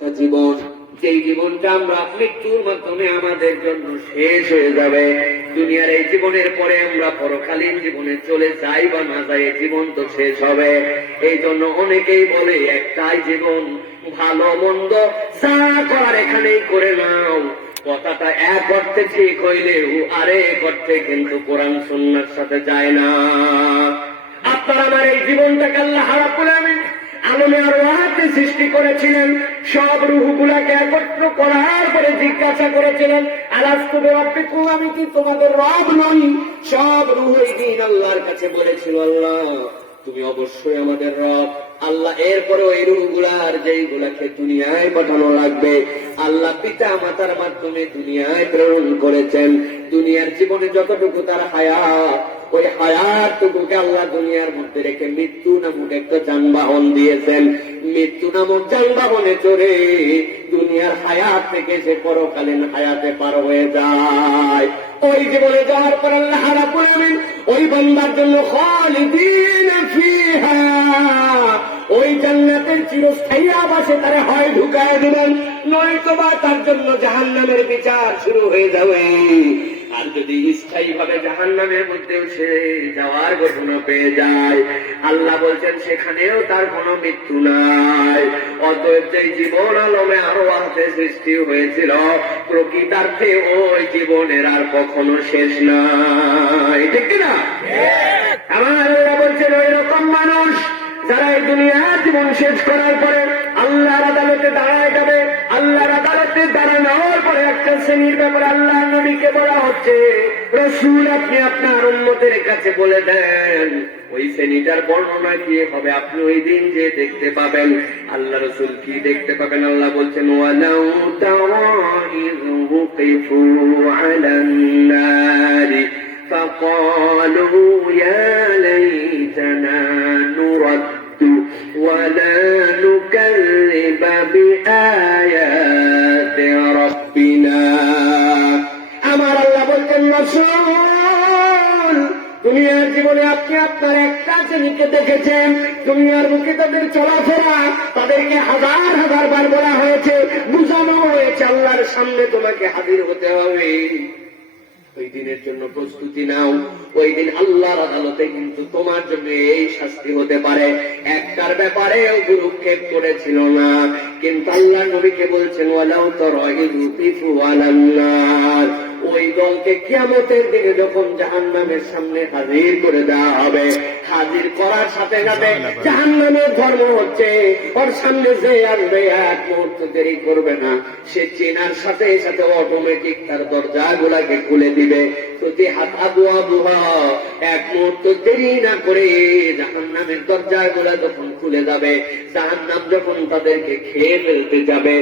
জীবন, যেই জীবনটা আমরা মৃত্যুর মাধ্যমে আমাদের জন্য শেষ হয়ে যাবে। দুনিয়ার এই জীবনের পরে আমরা পরকালীন জীবনে চলে যাই বা না যাই, জীবন তো শেষ হবে। এই জন্য অনেকেই বলে একটাই জীবন, ভালো মন্দ যা করার এখানেই করে নাও। কথাটা এক অর্থে ঠিক হইলেও আরেক অর্থে কিন্তু কোরআন সুন্নাহর সাথে যায় না। আপনার আমার এই জীবনটাকে আল্লাহ রাব্বুল আলামিন আলমে আরওয়াহতে সৃষ্টি করেছিলেন। সব রূহগুলাকে একত্র করার পরে জিজ্ঞাসা করেছিলেন, আলাস্তু বিরাব্বিকুম, আমি কি তোমাদের রব নই? সব রূহ এই দিন আল্লাহর কাছে বলেছিল, আল্লাহ তুমি অবশ্যই আমাদের রব। আল্লাহ এরপরে ওই রূহগুলার যেইগুলাকে দুনিয়ায় পাঠানো লাগবে, আল্লাহ পিতা মাতার মাধ্যমে দুনিয়ায় প্রেরণ করেছেন। দুনিয়ার জীবনে যতটুকু তার হায়াত, ওই হায়াতটুকুকে আল্লাহ দুনিয়ার মধ্যে রেখে মৃত্যু নামক একটা যানবাহন দিয়েছেন। মৃত্যু নামক যানবাহনে চড়ে দুনিয়ার হায়াত থেকে সে পরকালীন হায়াতে পার হয়ে যায়। ওই জীবনে যাওয়ার পর আল্লাহ রাব্বুল আলামিন ওই বান্দার জন্য খালিদিনা ফিহা, ওই জান্নাতের চিরস্থায়ী আবাসে তারা হয় ঢুকায় দিবেন, নয়তোবা তার জন্য জাহান্নামের বিচার শুরু হয়ে যাবে। আর যদি স্থায়ী ভাবে জাহান্নামের মধ্যেও সে যাওয়ার ঘোষণা পেয়ে যায়, আল্লাহ বলছেন সেখানেও তার কোনো মৃত্যু নাই। অতএব যে জীবন আলমে আরওয়াহতে সৃষ্টি হয়েছিল, প্রকৃতার্থে ওই জীবনের আর কখনো শেষ নাই, ঠিক কিনা? আমার আল্লাহ বলছেন ওই রকম মানুষ যারা এই দুনিয়ার জীবন শেষ করার পরে আল্লাহর আদালতে দাঁড়ায় যাবে। আল্লাহর আদালতে দাঁড়ানোর পরে একটা শ্রেণীর ব্যাপারে আল্লাহ নবীকে বলা হচ্ছে, রাসূল আপনি আপনার উম্মতের কাছে বলে দেন ওই শ্রেণীটার বর্ণনা কি হবে, আপনি ওই দিন যে দেখতে পাবেন। আল্লাহ রাসূল কি দেখতে পাবেন? আল্লাহ বলছেন, ওয়ালাউ তারা ইয উকিফু আলান নারি ফাকালু ইয়া লাইতানা নুরাদ ওয়ালা নুকাযযিবা বিআয়াতি রাব্বিনা। আমার আল্লাহ বলছেন, রাসূল দুনিয়ার জীবনে আপনি আপনার একটা শ্রেণীকে দেখেছেন, দুনিয়ার মুখে তাদের চলাফেরা, তাদেরকে হাজার হাজার বার বলা হয়েছে, বুঝানো হয়েছে আল্লাহর সামনে তোমাকে হাজির হতে হবে। ওই দিনের জন্য প্রস্তুতি নাও। ওই দিন আল্লাহর আদালতে কিন্তু তোমার জন্য এই শাস্তি হতে পারে। একটার ব্যাপারেও গুরুক্ষেপ করেছিল না, কিন্তু আল্লাহ নবীকে বলছেন, ওয়ালাউ তারা ইয উকিফু আলান নার, ওই দলকে কিয়ামতের দিনে যখন জাহান্নামের সামনে হাজির করে দেওয়া হবে, হাজির করার সাথে সাথে জাহান্নামের ধর্ম হচ্ছে ওর সামনে যে আসবে এক মুহূর্ত দেরি করবে না, সে চেনার সাথে সাথে অটোমেটিক তার দরজাগুলাকে খুলে দিবে। প্রতি হাত আবু আবুহা, এক মুহূর্ত দেরি না করে জাহান্নামের দরজাগুলা যখন খুলে যাবে, জাহান্নাম যখন তাদেরকে খেয়ে ফেলতে যাবে,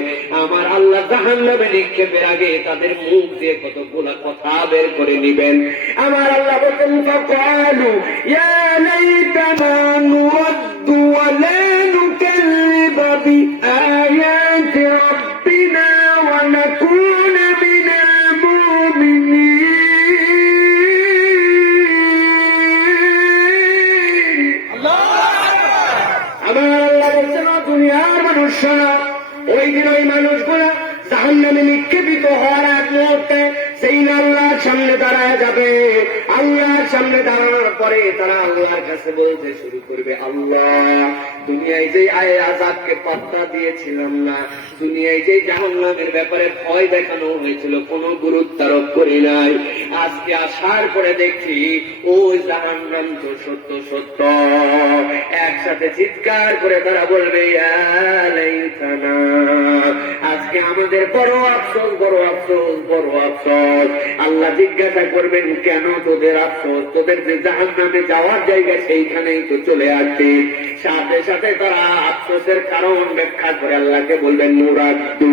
আমার আল্লাহ জাহান্নামে নিক্ষেপের আগে তাদের মুখ দিয়ে কতগুলা কথা বের করে নিবেন। আমার আল্লাহ বলেন, ফাকালু ইয়া লাইতানা নুরাদ্দু ওয়া লা নুকাযযিবা বিআয়াতি রাব্বিনা ওয়া নাকুনা মিনাল মুমিনিন। আমার আল্লাহ বলছেন, দুনিয়ার মানুষ শোনো, ওই দিন ওই মানুষগুলা জাহান্নামে নিক্ষেপিত হওয়ার এক মুহূর্তে সেই আল্লাহর সামনে দাঁড়ায় যাবে। আল্লাহর সামনে দাঁড়ানোর পরে তারা আল্লাহর কাছে বলতে শুরু করবে, আল্লাহ দুনিয়ায় যে আযাবকে পাত্তা দিয়েছিলাম না, দুনিয়ায় যে জাহান্নামের ব্যাপারে ভয় দেখানো হয়েছিল কোনো গুরুত্ব আরোপ করি নাই, আজকে আসার পরে দেখছি ওই জাহান্নাম তো সত্য সত্য। একসাথে চিৎকার করে তারা বলবে, ইয়া লাইতানা, আজকে আমাদের বড় আফসোস, বড় আফসোস, বড় আফসোস। আল্লাহ জিজ্ঞাসা করবেন, কেন তোদের আফসোস? তোদের যে জাহান্নামে যাওয়ার জায়গা সেইখানেই তো চলে আসছে। সাথে সাথে তারা আফসোসের কারণ ব্যাখ্যা করে আল্লাহকে বলবেন, নুরাদ্দু,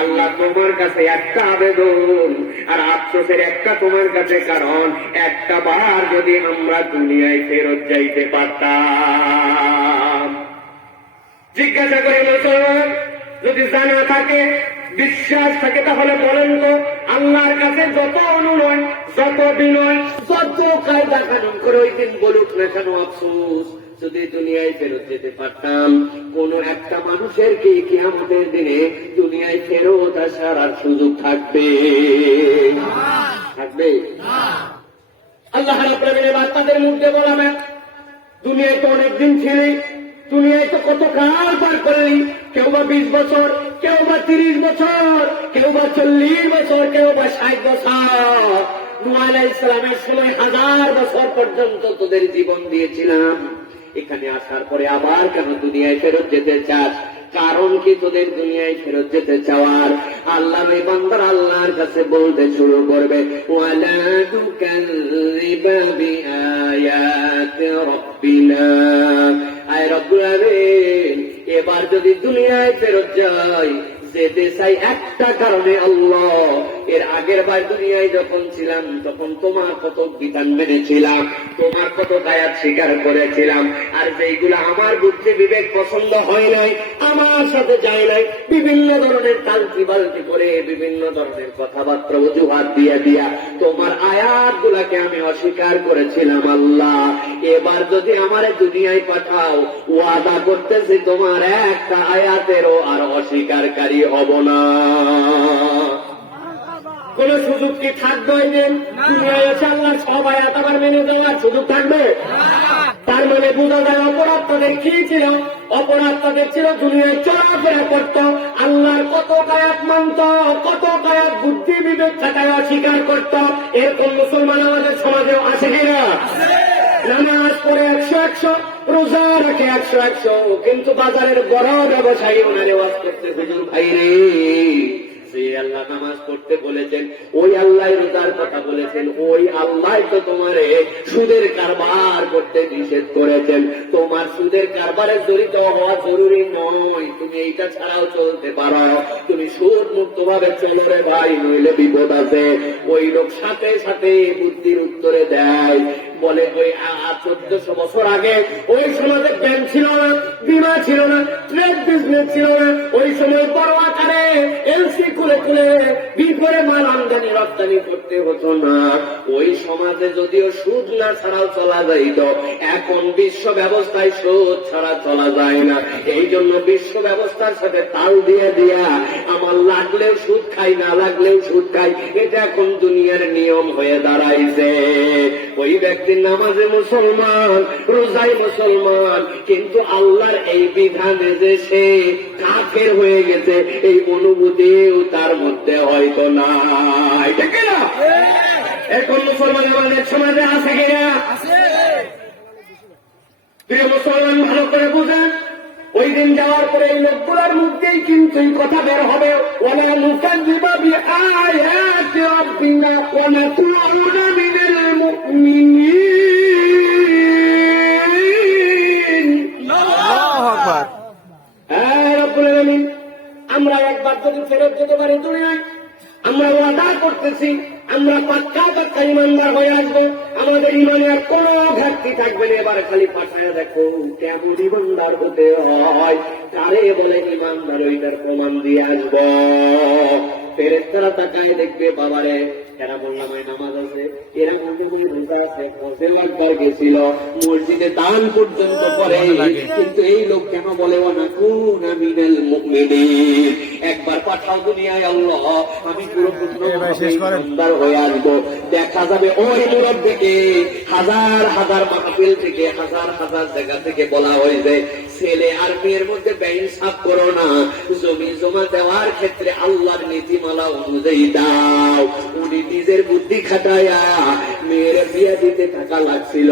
আল্লাহ তোমার কাছে একটা আবেদন আর আফসোসের একটা তোমার কাছে কারণ, একটা বার যদি আমরা দুনিয়ায় ফেরত যাইতে পারতাম। জিজ্ঞাসা করে, মুসলমান যদি জানা থাকে, বিশ্বাস থাকে, তাহলে বলেন তো আল্লাহর কাছে যত অনুনয়, যত বিনয়, যত কায়দা কানুন করে ওই দিন বলুক না কেন আফসোস, যদি দুনিয়ায় ফেরত যেতে পারতাম, কোন একটা মানুষের কি কিয়ামতের দিনে দুনিয়ায় ফেরত আসার আর সুযোগ থাকবে? থাকবে? আল্লাহ রাব্বুল আলামিন এবার তাদের মুখে বলাবেন, দুনিয়ায় তো অনেকদিন ছিলি, দুনিয়ায় তো কত কাল পার করলি, কেউ বা 20 বছর, কেউ বা 30 বছর, কেউ বা 40 বছর, কেউ বা 60 বছর। নূহ আলাইহিস সালামের সময় 1000 বছর পর্যন্ত তোদের জীবন দিয়েছিলাম। এখানে আসার পরে আবার কেন দুনিয়ায় ফেরত যেতে চাস? কারণ কি তোদের দুনিয়ায় ফেরত যেতে চাওয়ার? আল্লাহ বান্দার আল্লাহর কাছে বলতে শুরু করবে, ওয়ালা তুকাল্লিবা বিআয়াতি রাব্বিনা, আয় রব্বুল আলামিন এবার যদি দুনিয়ায় ফেরত যাই, যেতে চাই একটা কারণে আল্লাহ, এর আগের বার দুনিয়ায় যখন ছিলাম তখন তোমার কত বিধান মেনেছিলাম, তোমার কত আয়াত স্বীকার করেছিলাম, আর যেইগুলো আমার বুদ্ধি বিবেক পছন্দ হয় নাই, আমার সাথে যায় নাই, বিভিন্ন ধরনের তালতি বালতি করে বিভিন্ন ধরনের কথাবার্তা অজুহাত দিয়া দিয়া তোমার আয়াত গুলাকে আমি অস্বীকার করেছিলাম। আল্লাহ এবার যদি আমার দুনিয়ায় পাঠাও, ওয়াদা করতেছি তোমার একটা আয়াতেরও আর অস্বীকারী হব না। কোন সুযোগ কি থাকবে? দুনিয়ায় এসে আল্লাহর সব আয়াত আবার মেনে দেওয়ার সুযোগ থাকবে? তার মানে বোঝা যায় অপরাধ তাদের কি ছিল? অপরাধ তাদের ছিল দুনিয়ায় চলাফেরা করত, আল্লাহর কত আয়াত মানত, কত আয়াত বুদ্ধি বিবেক থাকায় অস্বীকার করত। এরকম মুসলমান আমাদের সমাজেও আছে কিনা? নামাজ পড়ে 100, রোজা রাখে 100, কিন্তু বাজারের বড় ব্যবসায়ী ওনারে ওয়াজ করতে, হুজুর ভাই রে, যে আল্লাহ নামাজ পড়তে বলেছেন, ওই আল্লাহ রোজার কথা বলেছেন, ওই আল্লাহ তো তোমারে সুদের কারবার করতে নিষেধ করেছেন। তোমার সুদের কারবারে জড়িত হওয়া জরুরি নয়, তুমি এইটা ছাড়াও চলতে পারো, তুমি সুদ মুক্ত ভাবে চলে রে ভাই, নইলে বিপদ আছে। ওই লোক সাথে সাথে বুদ্ধির উত্তরে দেয়, বলে ওই 1400 বছর আগে ওই সমাজে ব্যাংক ছিল না, বীমা ছিল না, ট্রেড বিজনেস ছিল না, ওই সময় বড় আকারে এলসি খুলে খুলে বিপরে মাল আমদানি রপ্তানি করতে হতো না। ওই সমাজে যদিও সুদ না ছাড়াও চলা যাইত, এখন বিশ্ব ব্যবস্থায় সুদ ছাড়া চলা যায় না। এই জন্য বিশ্ব ব্যবস্থার সাথে তাল দিয়ে দিয়া আমার লাগলেও সুদ খাই, না লাগলেও সুদ খাই, এটা এখন দুনিয়ার নিয়ম হয়ে দাঁড়াইছে। ওই ব্যক্তির নামাজে মুসলমান, রোজায় মুসলমান, কিন্তু আল্লাহর এই বিধানে যে সে কাফের হয়ে গেছে এই অনুভূতিও তার মধ্যে হয়তো নাই। ঠিক না? এখন মুসলমান আমাদের সমাজে আছে কিনা? প্রিয় মুসলমান, ভালো করে বুঝেন, ওই দিন যাওয়ার পরে এই লোকগুলোর মধ্যেই কিন্তু এই কথা বের হবে, ওয়ালা মুকাল্লিবা বিআয়াতি রাব্বিনা ওয়া নাকুনা মিনাল মুমিনিন। আল্লাহু আকবার। হ্যাঁ রব্বুল আলামিন, আমরা একবার যদি ফেরত যেতে পারি দুনিয়ায়, আমরা ওয়াদা করতেছি আমরা পাক্কা পাক্কা ইমানদার হয়ে আসবো, আমাদের ইমানে আর কোনো ঘাটতি থাকবে না। এবার খালি পাঠায় দেখো কেমন ইমানদার হতে হয়, কারে বলে ইমানদার, ওইটার প্রমাণ দিয়ে আসবো। ফেরেশতারা তাকায় দেখবে, বাবারে এরা বললাম নামাজ আছে, এরা বলতে রোজা আছে, হজে একবার গেছিল, মসজিদে দান পর্যন্ত করে, কিন্তু এই লোক কেন বলে ওয়ানাকুনা মিনাল মুমিনিন? একবার পাঠাও দুনিয়ায় আল্লাহ, আমি পুরোপুরি ইমানদার হয়ে আসবো। দেখা যাবে ওই মুরব্বিকে হাজার হাজার মাহফিল থেকে, হাজার হাজার জায়গা থেকে বলা হয়েছে, ছেলে আর মেয়ের মধ্যে বেইনসাফ করো না, জমি জমা দেওয়ার ক্ষেত্রে আল্লাহর নীতিমালা অনুযায়ী দাও। উনি নিজের বুদ্ধি খাটায়া মেয়ের বিয়ে দিতে টাকা লাগছিল,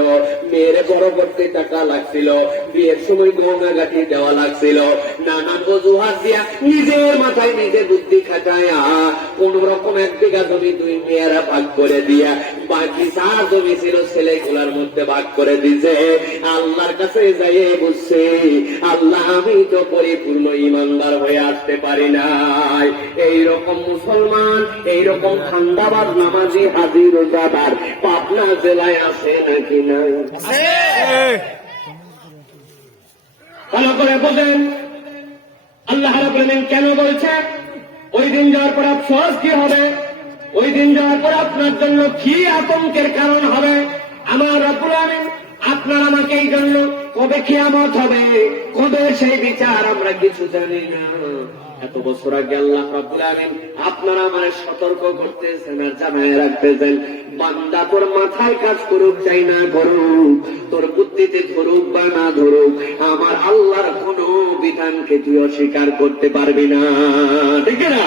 মেয়ের বড় করতে টাকা লাগছিল, বিয়ের সময় গহনা গাঁথি দেওয়া লাগছিল, নানান অজুহাত দিয়া নিজের মাথায় নিজে বুদ্ধি খাটায়া কোন রকম 1 বিঘা জমি 2 মেয়েরা ভাগ করে দিয়া বাকি 4 জমি ছিল ছেলেগুলার মধ্যে ভাগ করে দিছে। আল্লাহর কাছে যাইয়ে বুঝছে, আল্লাহ আমি তো পরিপূর্ণ ইমানদার হয়ে আসতে পারি নাই। এইরকম মুসলমান, এইরকম ঠান্ডাবাদ নামাজি হাজি রোজাদার পাবনা জেলায় আছে নাকি নাই? ভালো করে বোঝেন আল্লাহ রাব্বুল আলামিন কেন বলছে ওই দিন যাওয়ার পর আফসোস কি হবে, ওই দিন যাওয়ার পর আপনার জন্য কি আতঙ্কের কারণ হবে। আমার রাব্বুল আলামিন আপনার আমাকে এই জন্য কবে কিয়ামত হবে, কবে সেই বিচার আমরা কিছু জানি না। এত বছর আগে আল্লাহ রাব্বুল আলামিন আপনারা আমারে সতর্ক করতেছেন আর জানায় রাখতেছেন, বান্দা তোর মাথায় কাজ করুক চাই না করুক, তোর বুদ্ধিতে ধরুক বা না ধরুক, আমার আল্লাহর কোন বিধানকে তুই অস্বীকার করতে পারবি না। ঠিক না?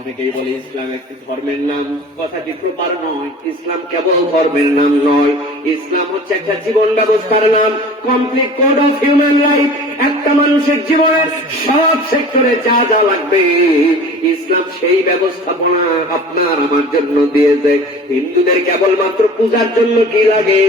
অনেকেই বলে ইসলাম একটি ধর্মের নাম, কথাটি প্রপার নয়। ইসলাম কেবল ধর্মের নাম নয়, ইসলাম হচ্ছে একটা জীবন ব্যবস্থার নাম, complete code of human life. একটা মানুষের জীবনের সব সেক্টরে যা যা লাগবে ইসলাম সেই ব্যবস্থাপনা আপনার আমার জন্য দিয়েছে। হিন্দুদের কেবলমাত্র পূজার জন্য কি লাগে,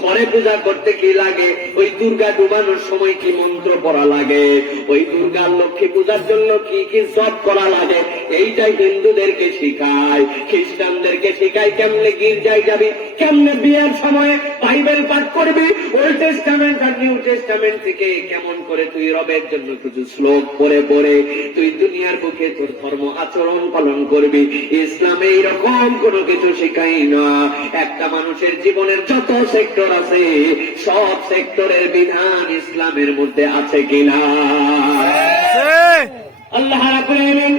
ঘরে পূজা করতে কি লাগে, ওই দুর্গা ডুবানোর সময় কি মন্ত্র পড়া লাগে, ওই দুর্গার লক্ষ্মী পূজার জন্য কি কি জপ করা লাগে, এইটাই হিন্দুদেরকে শিখায়। খ্রিস্টানদেরকে শিখায় কেমনে গির্জায় যাবি, কেমনে বিয়ের সময় বাইবেল পাঠ করবি, ওল্ড টেস্টামেন্ট আর নিউ টেস্টামেন্ট থেকে কেমন করে তুই রবের জন্য কিছু শ্লোক পড়ে পড়ে তুই দুনিয়ার বুকে তোর ধর্ম আচরণ পালন করবি। ইসলামে এইরকম কোনো কিছু শিখাই না। একটা মানুষের জীবনের যত সেক্টর আছে সব সেক্টরের বিধান ইসলামের মধ্যে আছে কিনা? আল্লাহ রাব্বুল আলামিন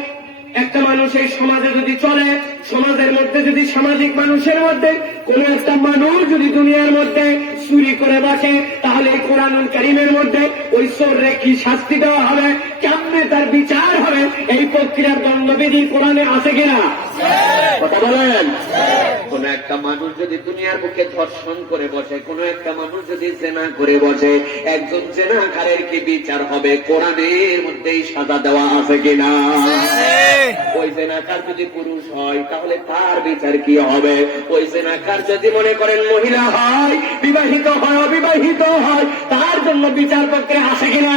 একটা মানুষের সমাজে যদি চলে, সমাজের মধ্যে যদি সামাজিক মানুষের মধ্যে কোন একটা মানুষ যদি দুনিয়ার মধ্যে চুরি করে বসে, তাহলে কোরআনুল কারীমের মধ্যে ওই চোররে কি শাস্তি দেওয়া হবে, কেমনে তার বিচার হবে, এই প্রক্রিয়ার দণ্ডবিধি কোরআনে আছে কিনা? কথা বলেন। কোন একটা মানুষ যদি দুনিয়ার বুকে ধর্ষণ করে বসে, কোন একটা মানুষ যদি জেনা করে বসে, একজন জেনাকারের কি বিচার হবে, কোরআনের মধ্যেই সাজা দেওয়া আছে কিনা? ওই জেনাকার যদি পুরুষ হয় তাহলে তার বিচার কি হবে? ওই জেনাকার যদি মনে করেন মহিলা হয়, বিবাহিত হয়, অবিবাহিত হয়, তার জন্য বিচার প্রক্রিয়া আছে কিনা?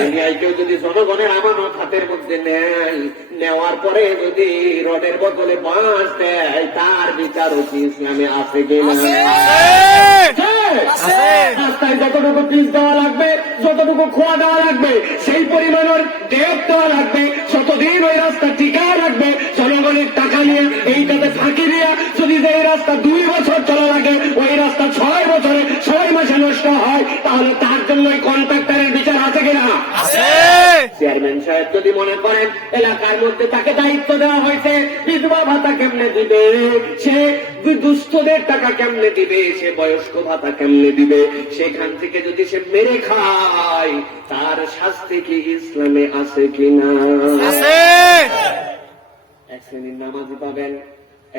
দুনিয়ায় কেউ যদি জনগণের আমানত হাতের মধ্যে নেয়, নেওয়ার পরে যদি রডের বদলে বাঁশ দেয়, তার বিচারও কি ইসলামে আছে কিনা? রাস্তায় যতটুকু পিস দেওয়া লাগবে, যতটুকু খোয়া দেওয়া লাগবে, সেই পরিমাণের ডেট দেওয়া লাগবে। যতদিন ওই রাস্তা টিকা রাখবে, জনগণের টাকা নিয়ে এইটাতে ফাঁকি দিয়ে যদি যে রাস্তা 2 বছর চলা লাগে, ওই রাস্তা 6 বছরে 6 মাসে নষ্ট হয়, তাহলে তার জন্য ওই কন্ট্রাক্টরের বিচার আছে কিনা? চেয়ারম্যান সাহেব যদি মনে করেন এলাকার মধ্যে তাকে দায়িত্ব দেওয়া হয়েছে, বিধবা ভাতা কেমনে দিবে, সে দুস্থদের টাকা কেমনে দিবে, সে বয়স্ক ভাতা কেমনে দিবে, সেখান থেকে যদি সে মেরে খায়, তার শাস্তি কি ইসলামে আছে কিনা? এক শ্রেণীর নামাজি পাবেন,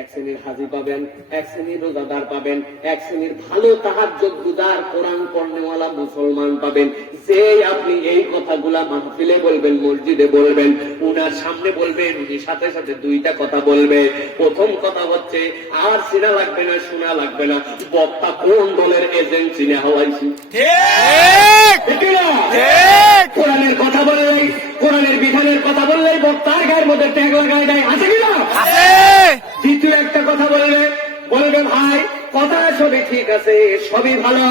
এক শ্রেণীর হাজি পাবেন, এক শ্রেণীর রোজাদার পাবেন, এক শ্রেণীর ভালো তাহাজ্জুদ গুজার কোরআন পড়নেওয়ালা মুসলমান পাবেন। যে আপনি এই কথাগুলা মাহফিলে বলবেন, মসজিদে বলবেন, উনার সামনে বলবেন, উনি সাথে সাথে 2টা কথা বলবে। প্রথম কথা হচ্ছে, আর চেনা লাগবে না, শোনা লাগবে না, বক্তা কোন দলের এজেন্ট চিনে হওয়াইছি। কোরআনের কথা বললেই, কোরআনের বিধানের কথা বললেই বক্তার গায়ের মধ্যে ট্যাগ লাগায় দেয়, আছে কিনা? দ্বিতীয় একটা কথা বলবে, বলবে ভাই কথা সবই ঠিক আছে, সবই ভালো,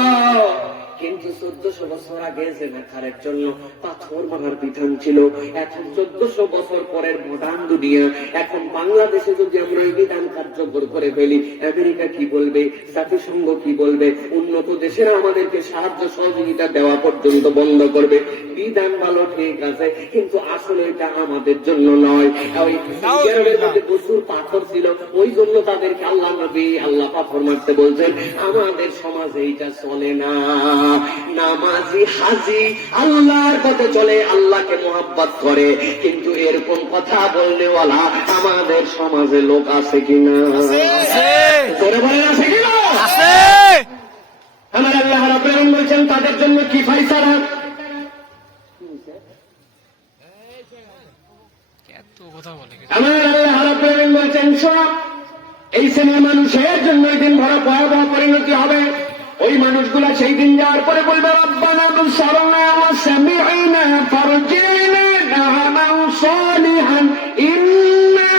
কিন্তু 1400 বছর আগে জেনাকারের জন্য পাথর মারার বিধান ছিল। এখন 1400 বছর পরের মডার্ন দুনিয়া, এখন বাংলাদেশে যদি আমরা এই বিধান কার্যকর করে ফেলি, আমেরিকা কি বলবে, জাতিসংঘ কি বলবে, উন্নত দেশেরা আমাদেরকে সাহায্য সহযোগিতা দেওয়া পর্যন্ত বন্ধ করবে। বিধান ভালো ঠিক আছে, কিন্তু আসলে এটা আমাদের জন্য নয়। ওই ইউরোপের মধ্যে প্রচুর পাথর ছিল, ওই জন্য তাদেরকে আল্লাহ নবী আল্লাহ পাথর মারতে বলছেন। আমাদের সমাজে এইটা চলে না। নামাজি হাজি আল্লাহর পথে চলে, আল্লাহকে মোহাব্বত করে, কিন্তু এরকম কথা বলনেওয়ালা আমাদের সমাজে লোক আছে কিনা? আছে কিনা? আমার আল্লাহ রাব্বুল আলামিন বলছেন তাদের জন্য কি ফায়সালা? আমার আল্লাহ রাব্বুল আলামিন বলছেন শোনো, এই শ্রেণীর মানুষের জন্য এই দিন বড় ভয়াবহ পরিণতি হবে। ওই মানুষগুলা সেই দিন যাওয়ার পরে বলবে, রব্বানা বসরনা ওয়া সামি'না ফারজি'না না'মাল সালিহান ইন্না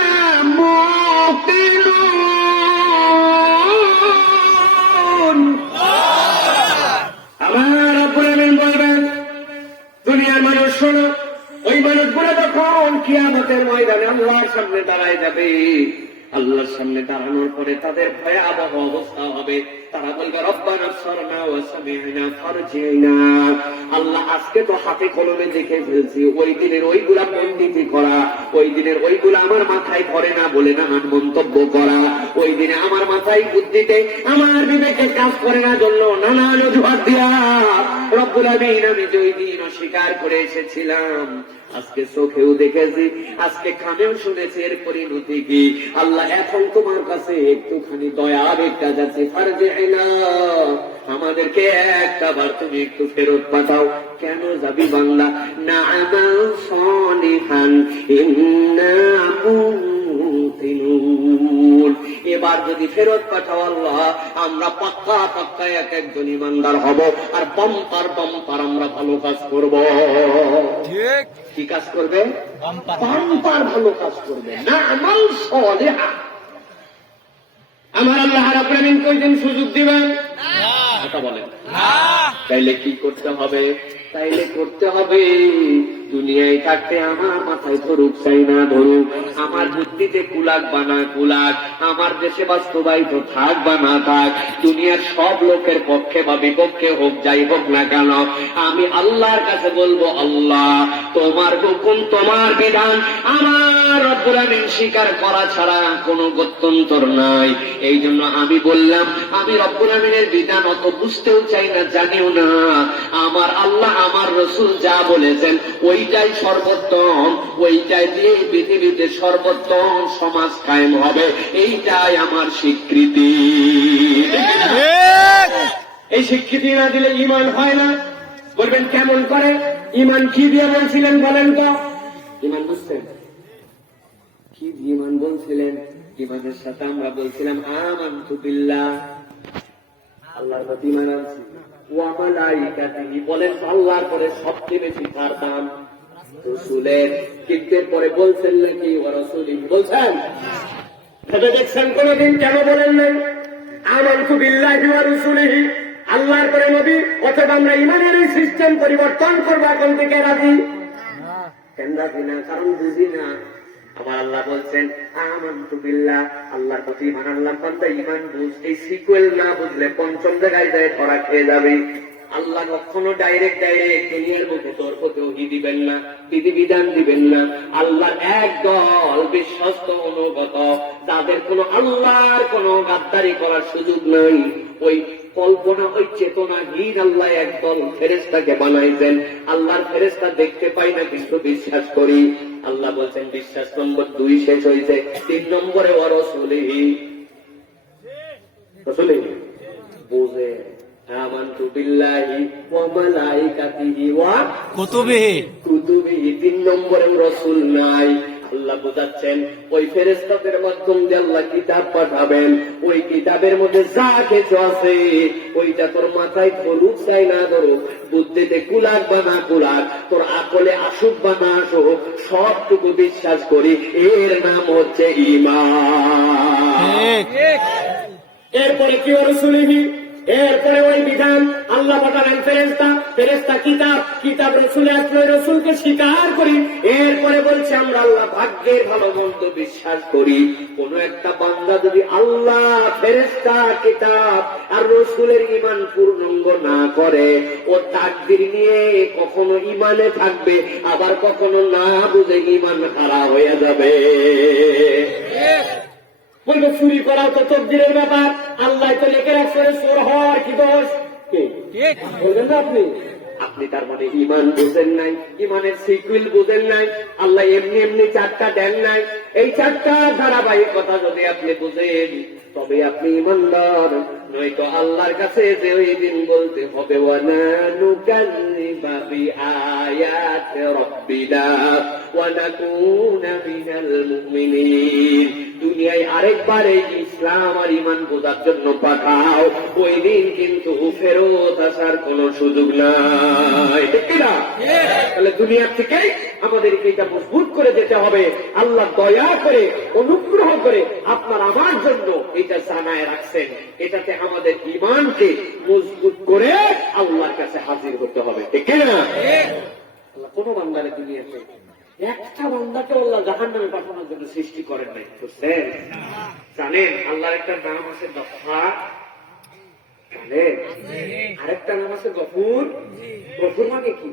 মুকিনুন। আমার রাব্বুল আলামিন বলবেন, দুনিয়ার মানুষ শোনো, ওই মানুষগুলো যখন কিয়ামতের ময়দানে আল্লাহর সামনে দাঁড়ায় যাবে, আল্লাহর সামনে দাঁড়ানোর পরে তাদের ভয়াবহ অবস্থা হবে। তারা বলবে রব্বানা আবসারনা ওয়া সামি'না ফারজি'না। আল্লাহ আজকে তো হাতে কলমে দেখে ফেলছি, ওই দিনের ওইগুলা পণ্ডিতি করা, ওই দিনের ওইগুলা আমার মাথায় ধরে না বলে নানান মন্তব্য করা, ওই দিনে আমার মাথায় বুদ্ধিতে আমার বিবেকে কাজ করে না জন্য নানান অজুহাত দিয়া রব্বুল আমিন আমি যে ওই দিন অস্বীকার করে এসেছিলাম, আজকে চোখেও দেখেছি, আজকে কানেও শুনেছি, এর পরিণতি কি? আল্লাহ এখন তোমার কাছে একটুখানি দয়া একটা যাচ্ছে, ফারজি'না, আমাদেরকে একটা বার তুমি একটু ফেরত পাঠাও। কেন যাবি বাংলা? না'মাল সালিহান ইন্না মুকিনুন। এবার যদি ফেরত পাঠাও আল্লাহ, আমরা পাক্কা পাক্কা এক একজন ইমানদার হব, আর বাম্পার বাম্পার আমরা ভালো কাজ করব। ঠিক কি কাজ করবে? বাম্পার ভালো কাজ করবে। না'মাল সালিহা। আমার আল্লাহ রাব্বুল আমিন কয়দিন সুযোগ দিবেন? কথা বলেন না। তাইলে কি করতে হবে? তাইলে করতে হবে দুনিয়ায় থাকতে আমার মাথায় ধরুক চাই না ধরুক, আমার বুদ্ধিতে কুলাক বা না কুলাক, আমার দেশে বাস্তবায়িত থাক বা না থাক, দুনিয়ার সব লোকের পক্ষে বা বিপক্ষে হোক, যাই হোক না কেন, আমি আল্লাহর কাছে বলবো, আল্লাহ তোমার হুকুম তোমার বিধান আমার রব্বুল আমিন স্বীকার করা ছাড়া কোনো গত্যন্তর নাই। এই জন্য আমি বললাম, আমি রব্বুল আমিনের বিধান অত বুঝতেও চাই না, জানিও না। আমার আল্লাহ আমার রাসূল যা বলেছেন ওইটাই সর্বোত্তম, ওইটাই দিয়ে পৃথিবীতে সর্বোত্তম সমাজ কায়েম হবে, এইটাই আমার স্বীকৃতি। এই স্বীকৃতি না দিলে ঈমান হয় না। বলবেন কেমন করে? ঈমান কি দিয়ে বলছিলেন বলেন তো? ঈমান বুঝছেন? কি দিয়ে ঈমান বলছিলেন? ঈমানের সাথে আমরা বলছিলাম আমানতু বিল্লাহ, আল্লাহর প্রতি ঈমান আনছি, ওয়া মালাইকাতিহি, বলেন আল্লাহর পরে সবচেয়ে বেশি কার দাম? রাসূলের। কিন্তু পরে বলছেন নাকি ওয়া রাসূলিহি? বলছেন? ভেবে দেখছেন কোনদিন? কেন বলেন নাই আমানতু বিল্লাহি ওয়া রাসূলিহি, আল্লাহর পরে নবী? অথবা আমরা ঈমানের এই সিস্টেম পরিবর্তন করবো এখন থেকে রাজি? কেন রাজি না? কারণ বুঝি না। আমার আল্লাহ বলছেন আমানতু বিল্লাহ, আল্লাহর প্রতি ঈমান আনলাম, বান্দা ঈমান বুঝ। এই সিকুয়েল না বুঝলে পঞ্চম জায়গায় যায় ধরা খেয়ে যাবে। আল্লাহ কখনো ডাইরেক্ট দুনিয়ার মুখে তোর ওহী দিবেন না, বিধিবিধান দিবেন না। আল্লাহর এক দল বিশ্বস্ত অনুগত, যাদের কোন আল্লাহর কোন গাদ্দারি করার সুযোগ নাই, ওই কল্পনা, ওই চেতনাহীন আল্লাহ একদল ফেরেশতাকে বানাইছেন। আল্লাহর ফেরেশতা দেখতে পাই না কিন্তু বিশ্বাস করি। আল্লাহ বলছেন বিশ্বাস নম্বর 2 শেষ হয়েছে, 3 নম্বরে ওয়া রাসূলিহি, রাসূলিহি বুঝে আমানতু বিল্লাহি ওয়া মালাইকাতিহি ওয়া কুতুবিহি, 3 নম্বরে রাসূল নাই। আল্লাহ বোঝাচ্ছেন ওই ফেরেশতাদের মাধ্যম দিয়ে আল্লাহ কিতাব পাঠাবেন, ওই কিতাবের মধ্যে যা কিছু আছে ওইটা তোর মাথায় ধরুক চাই না ধরুক, বুদ্ধিতে কুলাক বা না কুলাক, তোর আকলে আসুক বা না আসুক, সবটুকু বিশ্বাস করি, এর নাম হচ্ছে ঈমান। এরপরে কি রাসূলিহি, এরপরে ওই বিধান আল্লাহ পাঠালেন ফেরেশতা, ফেরেশতা কিতাব, কিতাব রাসূলে আসলে রাসূলকে স্বীকার করি। এরপরে বলছে আমরা আল্লাহ ভাগ্যের ভালো মন্দ বিশ্বাস করি। কোন একটা বান্দা যদি আল্লাহ, ফেরেশতা, কিতাব আর রাসূলের ঈমান পূর্ণাঙ্গ না করে, ও তাকদীর নিয়ে কখনো ঈমানে থাকবে, আবার কখনো না বুঝে ঈমান হারা হয়ে যাবে। বলবে চুরি করাও তো তকদিরের ব্যাপার, আল্লাহ তো লিখে রাখছে চোর হওয়ার কি দোষ? বলবেন না আপনি? আপনি তার মানে ঈমান বুঝেন নাই, ঈমানের সিকুয়েল বুঝেন নাই। আল্লাহ এমনি এমনি 4টা দেন নাই। এই 4টা ধারাবাহিকতা যদি আপনি বুঝেন তবে আপনি ঈমানদার, নয়তো আল্লাহর কাছে যে ওই দিন বলতে হবে ওয়া নানুকাল্লিবা বিআয়াতি রাব্বিনা ওয়া নাকুনা মিনাল মুমিনিন। দুনিয়ায় আরেকবার এই ইসলাম আর ঈমান বোঝার জন্য পাঠাও, ওই দিন কিন্তু ফেরত আসার কোন সুযোগ নাই, ঠিক না? তাহলে দুনিয়ার থেকে আমাদেরকে এটা মজবুত করে যেতে হবে। আল্লাহ দয়া করে, অনুগ্রহ করে আপনার আমার জন্য এটা জানায় রাখছেন, এটাতে আমাদের ঈমানকে মজবুত করে আল্লাহর কাছে হাজির হতে হবে, ঠিক না? আল্লাহ কোন বান্দারে দুনিয়াতে একটা বান্দাকে আল্লাহ জাহান্নামে পাঠানোর জন্য সৃষ্টি করেন নাই। বুঝছেন? জানেন আল্লাহর একটা নাম আছে গফফার, জানেন? আরেকটা নাম আছে গফুর। গফুর মানে কি?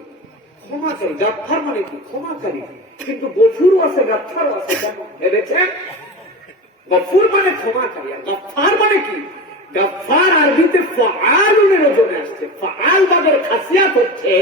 ক্ষমাকারী। গফফার মানে কি? ক্ষমাকারী। কিন্তু গফুরও আছে, গফফারও আছে। ভেবেছেন? গফুর মানে ক্ষমাকারী, আর গফফার মানে কি? গফফার আরবিতে ফাআলুনের ওজনে আসছে। ফাআল বাবের খাসিয়াত হচ্ছে,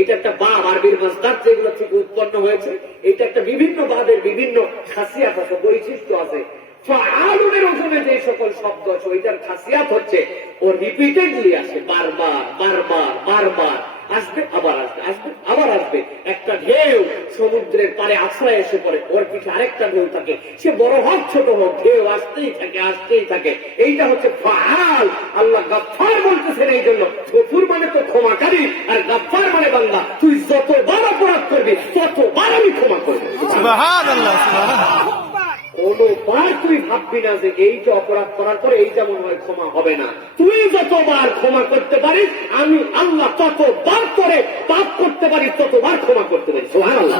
এটা একটা বাব, আরবির মাসদার যেগুলো থেকে উৎপন্ন হয়েছে, এটা একটা বিভিন্ন বাবের বিভিন্ন খাসিয়াত আছে, বৈশিষ্ট্য আছে। ফাআলুনের ওজনে যে সকল শব্দ আছে ওইটার খাসিয়াত হচ্ছে ও রিপিটেডলি আসে, বারবার বারবার বারবার আসবে, আবার আসবে, আসবে আবার আসবে। একটা ঢেউ সমুদ্রের পারে আশ্রয় এসে পড়ে, ওর পিঠে আরেকটা ঢেউ থাকে, সে বড় হোক ছোট হোক, ঢেউ আসতেই থাকে আসতেই থাকে। এইটা হচ্ছে ফাআল। আল্লাহ গফফার বলতেছেন এই জন্য। গফুর মানে তো ক্ষমাকারী, আর গফফার মানে বান্দা তুই যতবার অপরাধ করবি ততবার আমি ক্ষমা করবো। সুবহানাল্লাহ, সুবহানাল্লাহ। কোনবার তুই ভাববি না যে এইটা অপরাধ করার পরে এইটা মনে হয় ক্ষমা হবে না। তুই যতবার ক্ষমা করতে পারিস, আমি আল্লাহ ততবার করে পাপ করতে পারি, ততবার ক্ষমা করতে পারি। সুবহানাল্লাহ।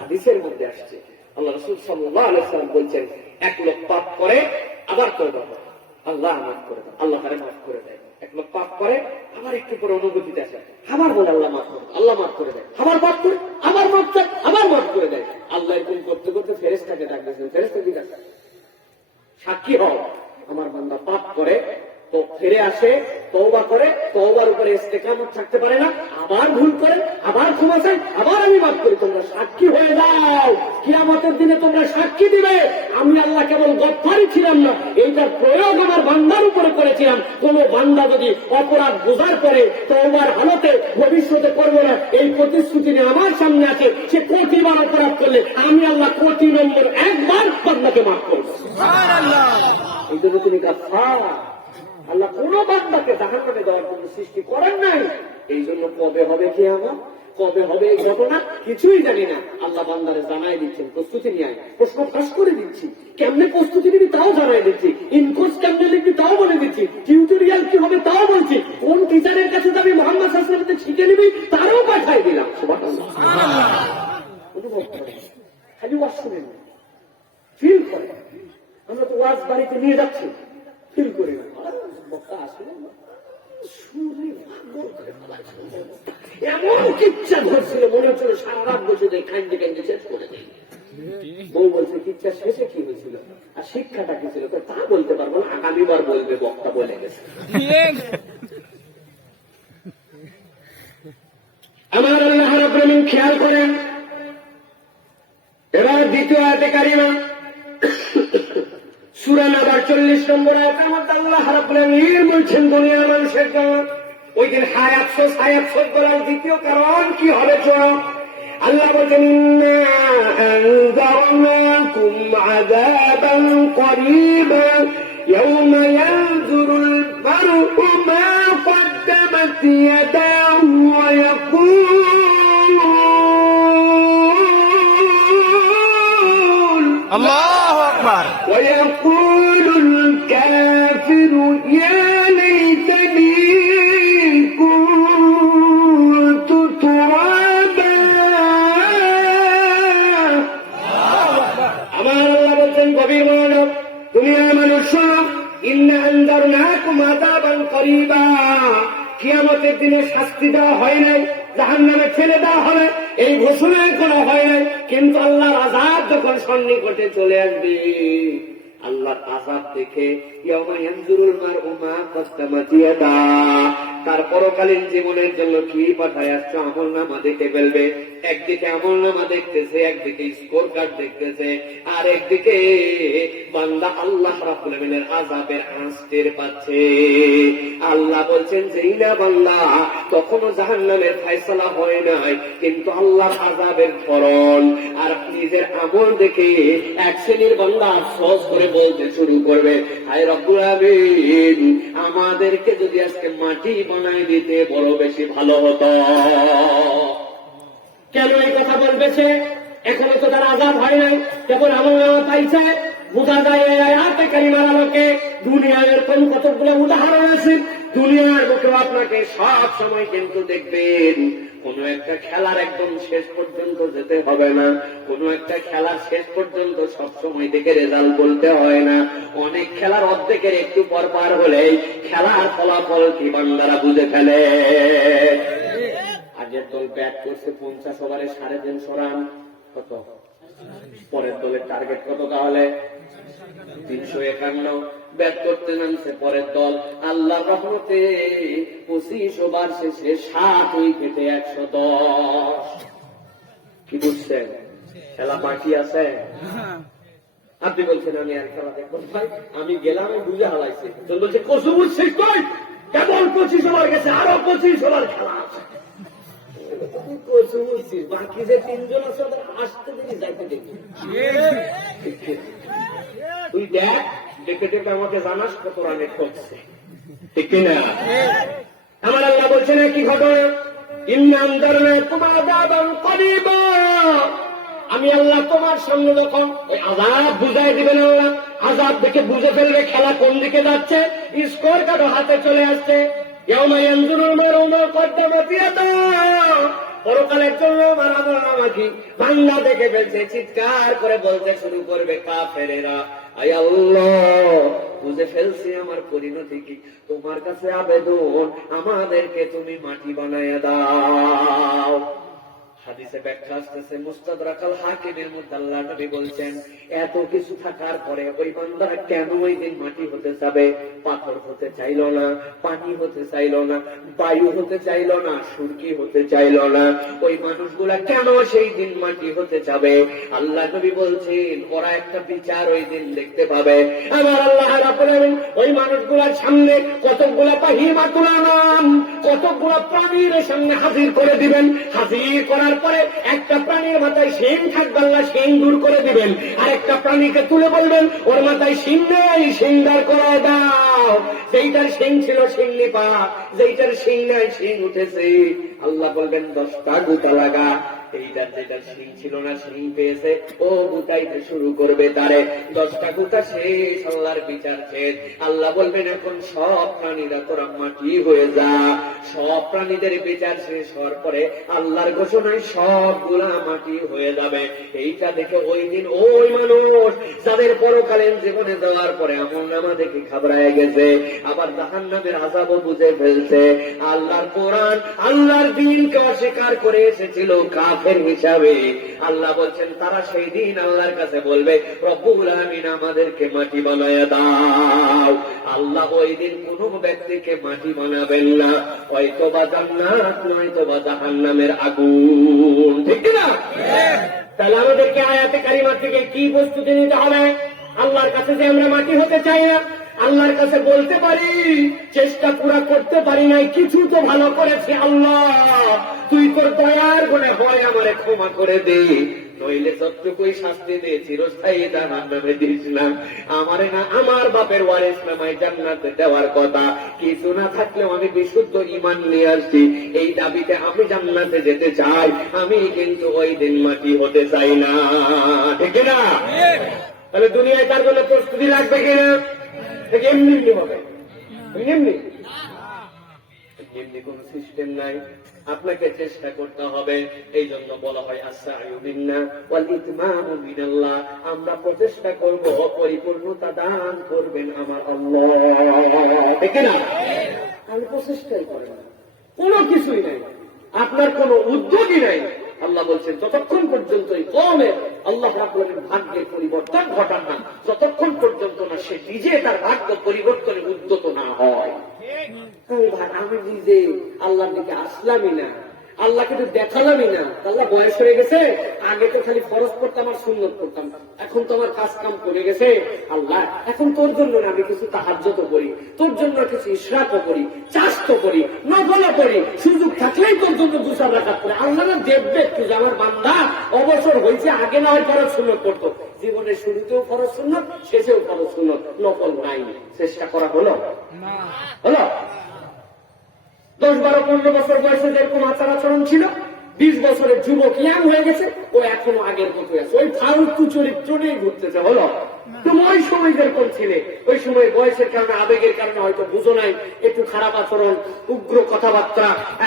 হাদিসের মধ্যে আসছে, আল্লাহ রাসূল সাল্লাল্লাহু আলাইহি ওয়াসাল্লাম বলছেন, এক লোক পাপ করে আবার তওবা করে, আল্লাহ মাফ করে দেয়, আল্লাহ তারে মাফ করে দেয়। এক লোক পাপ করে আবার একটু পরে অনুভূতিতে আসে, আবার বলে আল্লাহ মাফ করে, আল্লাহ মাফ করে দেয়, আবার পাপ করে আবার মাফ চায়, আবার মাফ করে দেয়। আল্লাহ এরকম করতে করতে ফেরেশতাকে ডাকতেছেন, ফেরেশতা কি ডাকছে? সাক্ষী হও, আমার বান্দা পাপ করে তো ফিরে আসে, তওবা করে, তওবার উপরে ইস্তেকামত থাকতে পারে না, আবার ভুল করে, আবার ক্ষমা চায়, আবার আমি মাফ করি। তোমরা সাক্ষী হয়ে যাও, কিয়ামতের দিনে তোমরা সাক্ষী দিবে আমি আল্লাহ কেবল গফফারই ছিলাম না, এইটার প্রয়োগ আমার বান্দার উপরে করেছিলাম। কোন বান্দা যদি অপরাধ বোঝার পরে তওবার হালতে ভবিষ্যতে করবো না এই প্রতিশ্রুতি নিয়ে আমার সামনে আছে, সে কোটিবার অপরাধ করলে আমি আল্লাহ কোটি নম্বর একবার বান্দাকে মাফ করবো। সুবহানাল্লাহ। এই জন্য তুমি গফফার। আল্লাহ কোন বান্দাকে জাহান্নামে দেওয়ার জন্য সৃষ্টি করেন নাই। এই জন্য কবে হবে কিয়ামত, কবে হবে এই ঘটনা কিছুই জানি না। আল্লাহ বান্দারে জানাই দিচ্ছেন, প্রস্তুতি নিয়ে আয়। প্রশ্ন ফাঁস করে দিচ্ছি, কেমনে প্রস্তুতি নিবি তাও জানাই দিচ্ছি, ইনকোর্স কেমনে লিখবি তাও বলে দিচ্ছি, টিউটোরিয়াল কি হবে তাও বলছি, কোন টিচারের কাছে যাবি মুহাম্মদ সাল্লাল্লাহু আলাইহি ওয়াসাল্লাম শিখে নিবি তারও পাঠাই দিলাম। সুবহানাল্লাহ। অনুভব করে, খালি ওয়াজ শুনেন, ফিল করে। আমরা তো ওয়াজ বাড়িতে নিয়ে যাচ্ছি, ফিল করি না, বক্তা আসলে এমন কিচ্ছা ধরছিল মনে হচ্ছিল সারা রাত বসে দেয়, কান্দে কান্দে শেষ করে দেয়। বউ বলছে কিচ্ছা শেষে কি হয়েছিল আর শিক্ষাটা কি ছিল তা বলতে পারবো না, আগামীবার বলবে, বক্তা বলে গেছে। আমার আল্লাহ রাব্বুল আলামিন খেয়াল করেন, এবার দ্বিতীয় আয়াতে কারিমা সূরা নাবার 40 নম্বর আয়াতে আল্লাহ রাব্বুল আলামিন বলছেন দুনিয়ার মানুষের জন্য ওই দিন হায় আফসোস, হায় আফসোস বলার দ্বিতীয় কারণ কি হবে শোনো। আল্লাহ বলছেন ইন্না আনযারনাকুম আযাবান করিবা ইয়াওমা ইয়ানজুরুল মার'উ মা কদ্দামাত ইয়াদাহু ওয়া ইয়াকুল আল্লাহু আকবার ওয়া ইয়াকুলুল কাফিরু ইয়া লাইতানি কিয়ামতের দিনে শাস্তি দেওয়া হয় নাই, জাহান্নামে ফেলে দেওয়া হবে এই ঘোষণা করা হয় নাই, কিন্তু আল্লাহর আযাব যখন সন্নিকটে চলে আসবে, আল্লাহর আযাব দেখে ইয়াওমা ইয়ানজুরুল মার'উ মা কদ্দামাত ইয়াদাহু, তার পরকালীন জীবনের জন্য কি পাঠায় আসছো আমলনামা দেখে ফেলবে। একদিকে আমলনামা দেখতেছে, একদিকে স্কোর কার্ড দেখতেছে, আর একদিকে বান্দা আল্লাহ রাব্বুল আলামিনের আযাবের আঁচ টের পাচ্ছে। আল্লাহ বলছেন যে না বান্দা তখনও জাহান্নামের ফয়সালা হয় নাই, কিন্তু আল্লাহর আযাবের ধরন আর নিজের আমল দেখে এক শ্রেণীর বান্দা আফসোস করে বলতে শুরু করবে, হায় রব্বুল আলামিন আমাদেরকে যদি আজকে মাটি বানাই দিতে বড় বেশি ভালো হতো। কেন এই কথা বলবে সে? এখনো তো তার আযাব হয় নাই, কেবল আমলনামা পাইছে। বোঝা যায় এই আয়াতে কারিমার আলোকে দুনিয়ায় এরকম কতগুলো উদাহরণ আছে দুনিয়ার বুকেও আপনাকে সব সময় কিন্তু দেখবেন কোন একটা খেলার একদম শেষ পর্যন্ত যেতে হবে না, কোন একটা খেলার শেষ পর্যন্ত সব সময় দেখে রেজাল্ট বলতে হয় না। অনেক খেলার অর্ধেকের একটু পর পার হলেই খেলার ফলাফল কি বান্দারা বুঝে ফেলে। আগের দল ব্যাট করছে 50 ওভারে 350 রান, কত? পরের দলের টার্গেট কত তাহলে? 351। ব্যাট করতে নামছে পরের দল, আল্লাহর রহমতে 25 ওভার শেষে 7 উইকেটে 110। কি বুঝছেন? খেলা বাকি আছে। আপনি বলছেন আমি আর খেলা দেখবো ভাই, আমি গেলাম বুঝে হালাইছি, বলছে কসু বুঝছিস তুই, কেবল 25 ওভার গেছে, আরো 25 ওভার খেলা আছে। কসু বুঝছিস, বাকি যে 3 জন আছে ওদের আসতে দেখি যাইতে দেখি। তুই দেখ, দেখে দেখে আমাকে জানাস কত রানে ঠকছে, ঠিক কিনা? আমার আল্লাহ বলছেন কি ঘটনা, ইন্নাম দারনা তোমার দাদান করিবা, আমি আল্লাহ তোমার সামনে যখন ওই আযাব বুঝাই দিবেন, আল্লাহ আযাব দেখে বুঝে ফেলবে খেলা কোন দিকে যাচ্ছে, স্কোর কার্ড হাতে চলে আসছে। ইয়াউমা ইয়ানজুরুল মার'উ মা কদ্দামাত ইয়াদাহু, পরকালের জন্য মারামারি বাংলা দেখে ফেলছে, চিৎকার করে বলতে শুরু করবে কাফেরেরা, আয় আল্লাহ বুঝে ফেলছি আমার পরিণতি কি, তোমার কাছে আবেদন আমাদেরকে তুমি মাটি বানায়া দাও। হাদিসে ব্যাখ্যা আসতেছে মুস্তাদরাক আল হাকিমের মধ্যে আল্লাহ নবী বলছেন, এত কিছু থাকার পরে ওই বান্দারা কেন ওই দিন মাটি হতে চাবে? পাথর হতে চাইল না, পানি হতে চাইল না, বায়ু হতে চাইল না, সূর্য হতে চাইল না, ওই মানুষগুলা কেন সেই দিন মাটি হতে চাবে? আল্লাহ নবী বলছেন ওরা একটা বিচার ওই দিন দেখতে পাবে। আমার আল্লাহ রাব্বুল আলামিন ওই মানুষগুলার সামনে কতগুলা বাহিমাতুল আনাম, কতগুলা প্রাণীর সামনে হাজির করে দিবেন। হাজির করার পরে একটা প্রাণীর মাথায় শিং থাকবে, আল্লাহ শিং দূর করে দিবেন। আর একটা প্রাণীকে তুলে বলবেন ওর মাথায় শিং নেই, শিং দাঁড় করে দাও। যেইটার শিং ছিল শিং নিপা, যেইটার শিং নাই শিং উঠেছে, আল্লাহ বলবেন 10টা গুতা লাগা। এইটার যেটার শিং ছিল না শিং পেয়েছে, ও গুতাইতে শুরু করবে তারে। 10টা গুতা শেষ, আল্লাহর বিচার শেষ। আল্লাহ বলবেন এখন সব প্রাণীরা তোরা মাটি হয়ে যা। সব প্রাণীদের বিচার শেষ হওয়ার পরে আল্লাহর ঘোষণায় সবগুলা মাটি হয়ে যাবে। এইটা দেখে ওই দিন ওই মানুষ যাদের পরকালীন জীবনে দেওয়ার পরে আমলনামা দেখে ঘাবড়ায় গেছে, আবার জাহান্নামের আযাবও বুঝে ফেলছে, আল্লাহর কোরআন আল্লাহর দ্বীনকে অস্বীকার করে এসেছিল কাফের হিসাবে, আল্লাহ বলছেন তারা সেই দিন আল্লাহর কাছে বলবে রব্বুল আলামিন আমাদেরকে মাটি বানায়া দাও। আল্লাহ ওই দিন কোন ব্যক্তিকে মাটি বানাবেন না, হয়তো বা জান্নাত নয়তো বা জাহান্নামের আগুন, ঠিক না? তাহলে আমাদেরকে আয়াতে কারিমা থেকে কি প্রস্তুতি নিতে হবে? আল্লাহর কাছে যে আমরা মাটি হতে চাই না, আল্লাহর কাছে বলতে পারি চেষ্টা পুরা করতে পারি নাই, কিছু তো ভালো করেছি, আল্লাহ তুই তোর দয়ার গুণে হয় আমারে ক্ষমা করে দে, নইলে যতটুকুই শাস্তি দিয়ে চিরস্থায়ী জাহান্নামে দিস না। আমারে না আমার বাপের ওয়ারিস নামায় জান্নাতে দেওয়ার কথা, কিছু না থাকলেও আমি বিশুদ্ধ ঈমান নিয়ে আসছি, এই দাবিতে আমি জান্নাতে যেতে চাই, আমি কিন্তু ওই দিন মাটি হতে চাই না, ঠিক না? তাহলে দুনিয়ায় তার জন্য প্রস্তুতি লাগবে কিনা? এমনি হবে, এমনি এমনি কোন সিস্টেম নাই, আপনাকে চেষ্টা করতে হবে। এই জন্য বলা হয় আস-সা'য়ু বিন্না ওয়াল ইতমামু মিনাল্লাহ, আমরা প্রচেষ্টা করব, পরিপূর্ণতা দান করবেন আমার আল্লাহ, ঠিক না? আমি প্রচেষ্টাই করি না, কোনো কিছুই নাই, আপনার কোনো উদ্যোগই নাই। আল্লাহ বলছেন যতক্ষণ পর্যন্ত এই কওমের আল্লাহ রাব্বুল আলামিন ভাগ্যের পরিবর্তন ঘটান না, যতক্ষণ পর্যন্ত না সে নিজে তার ভাগ্য পরিবর্তনের উদ্যত না হয়। আমি নিজে আল্লাহর দিকে আসলামই না, আল্লাহকে তো দেখালামই না, আল্লাহ বয়স হয়ে গেছে, আগে তো খালি ফরজ পড়তাম আর সুন্নত পড়তাম, এখন তো আমার কাজ কাম করে গেছে, আল্লাহ এখন তোর জন্য আমি কিছু তাহাজ্জুদ করি, তোর জন্য কিছু ইশরাকও করি, চাষও করি, নফলও করি, সুযোগ থাকলেই তোর জন্য 2 রাকাত করে। আল্লাহ না দেখবে একটু যে আমার বান্দা অবসর হয়েছে, আগে না হয় ফরজ সুন্নত পড়তো, জীবনের শুরুতেও ফরজ সুন্নত, শেষেও ফরজ সুন্নত, নফল নাই, চেষ্টা করা হলো না? হলো 10, 12, 15 বছর বয়সে যেরকম আচার আচরণ ছিল, 20 বছরের যুবক ইয়াং হয়ে গেছে, ও এখনো আগের মতো আছে, ওই ফালতু চরিত্র নিয়ে ঘুরতেছে, হলো? তুমি ওই সময় যেরকম ছিলে, ওই সময় বয়সের কারণে, আবেগের কারণে হয়তো বুঝো নাই, একটু খারাপ আচরণ, উগ্র কথাবার্তা,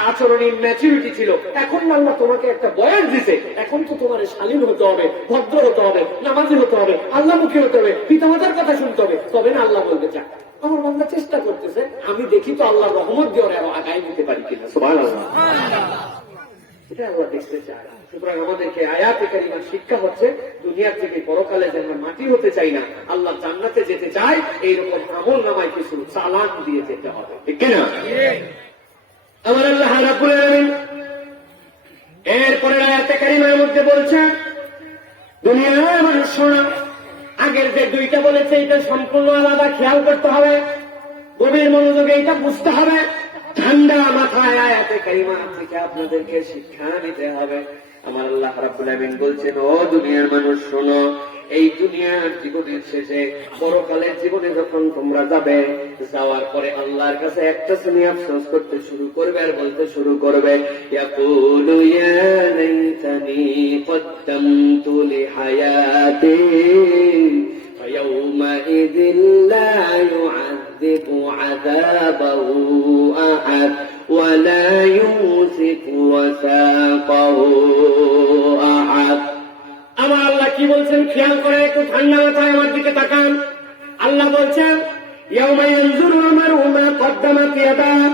আচরণের ম্যাচুরিটি ছিল। এখন আল্লাহ তোমাকে একটা বয়স দিছে, এখন তো তোমার শালীন হতে হবে, ভদ্র হতে হবে, নামাজি হতে হবে, আল্লাহমুখী হতে হবে, পিতামাতার কথা শুনতে হবে, তবে না আল্লাহ বলতে চায়। আমার বান্দা চেষ্টা করতেছে, আমি দেখি তো আল্লাহ রহমত দিয়ে ওরা আগায় নিতে পারি কিনা। সুবহানাল্লাহ, এটা আল্লাহ দেখতে চায়। সুতরাং আমাদেরকে আয়াতে কারিমার শিক্ষা হচ্ছে, দুনিয়ার থেকে পরকালে যেন মাটি হতে চাই না, আল্লাহ জান্নাতে যেতে চায়, এইরকম আমল নামায় কিছু চালান দিয়ে যেতে হবে, ঠিক কিনা? আমার আল্লাহ রাব্বুল আলামিন এরপরে আয়াতে কারিমার মধ্যে বলছে, দুনিয়ার মানুষ শোনো, আগের যে দুইটা বলেছে এটা সম্পূর্ণ আলাদা, খেয়াল করতে হবে, গভীর মনোযোগে এটা বুঝতে হবে, ঠান্ডা মাথায় আয়াতে কারিমা থেকে আপনাদেরকে শিক্ষা নিতে হবে। আমার আল্লাহ রাব্বুল আলামিন বলছেন, ও দুনিয়ার মানুষ শোনো, এই দুনিয়ার জীবনের শেষে পরকালের জীবনে যখন তোমরা যাবে, যাওয়ার পরে আল্লাহর কাছে একটা শ্রেণী আফসোস করতে শুরু করবে আর বলতে শুরু করবে, ইয়াকুলু ইয়া লাইতানি কদ্দামতু লিহায়াতি ফায়াউমাইযিন লা ইউআযযিবু আযাবাহু আহাদ ওয়া লা ইউসিকু ওয়াসাকাহু আহাদ। আমার আল্লাহ কি বলছেন খেয়াল করে একটু ঠান্ডা মাথায় আমার দিকে তাকান। আল্লাহ বলছেন, ইয়াউমা ইয়ানজুরু আমারু মা কদ্দামাত ইয়াদাহু,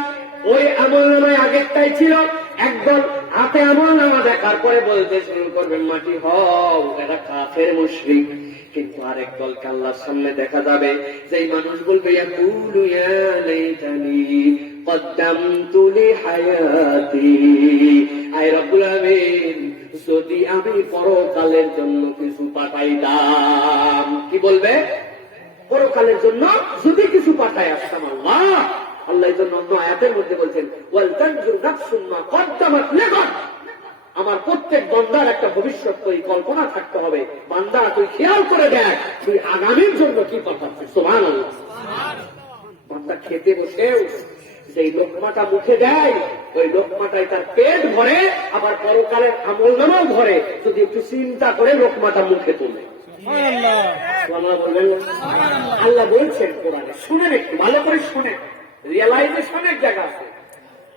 ওই আমলনামায় আগেরটাই ছিল, একদল হাতে আমলনামা দেখার পরে বলতে শুরু করবেন, মাটি হও, এরা কাফের মুশরিক। কিন্তু আরেক দলকে আল্লাহর সামনে দেখা যাবে, যেই মানুষ বলবে, ইয়াকুলু ইয়া লাইতানি কদ্দামতু লিহায়াতি, আয় রব্বুল আলামিন, যদি আমি পরকালের জন্য কিছু পাঠাইতাম। কি বলবে? পরকালের জন্য যদি কিছু পাঠাই আসতাম। আল্লাহ আল্লাহ এই জন্য অন্য আয়াতের মধ্যে বলছেন, ওয়াল তানজুর নাফসুম মা কদ্দামাত লিগাদ, আমার প্রত্যেক বান্দার একটা ভবিষ্যৎ পরিকল্পনা থাকতে হবে। বান্দা তুই খেয়াল করে দেখ, তুই আগামীর জন্য কি পাঠাচ্ছিস। সুবহানাল্লাহ। বান্দা খেতে বসে যেই লোকমাটা মুখে দেয়, ওই লোকমাটাই তার পেট ভরে, আবার পরকালের আমলনামাও ভরে, যদি একটু চিন্তা করে লোকমাটা মুখে তুলে। আল্লাহ বলছেন কোরআনে, শুনেন একটু ভালো করে শুনেন, রিয়ালাইজেশনের জায়গা আছে।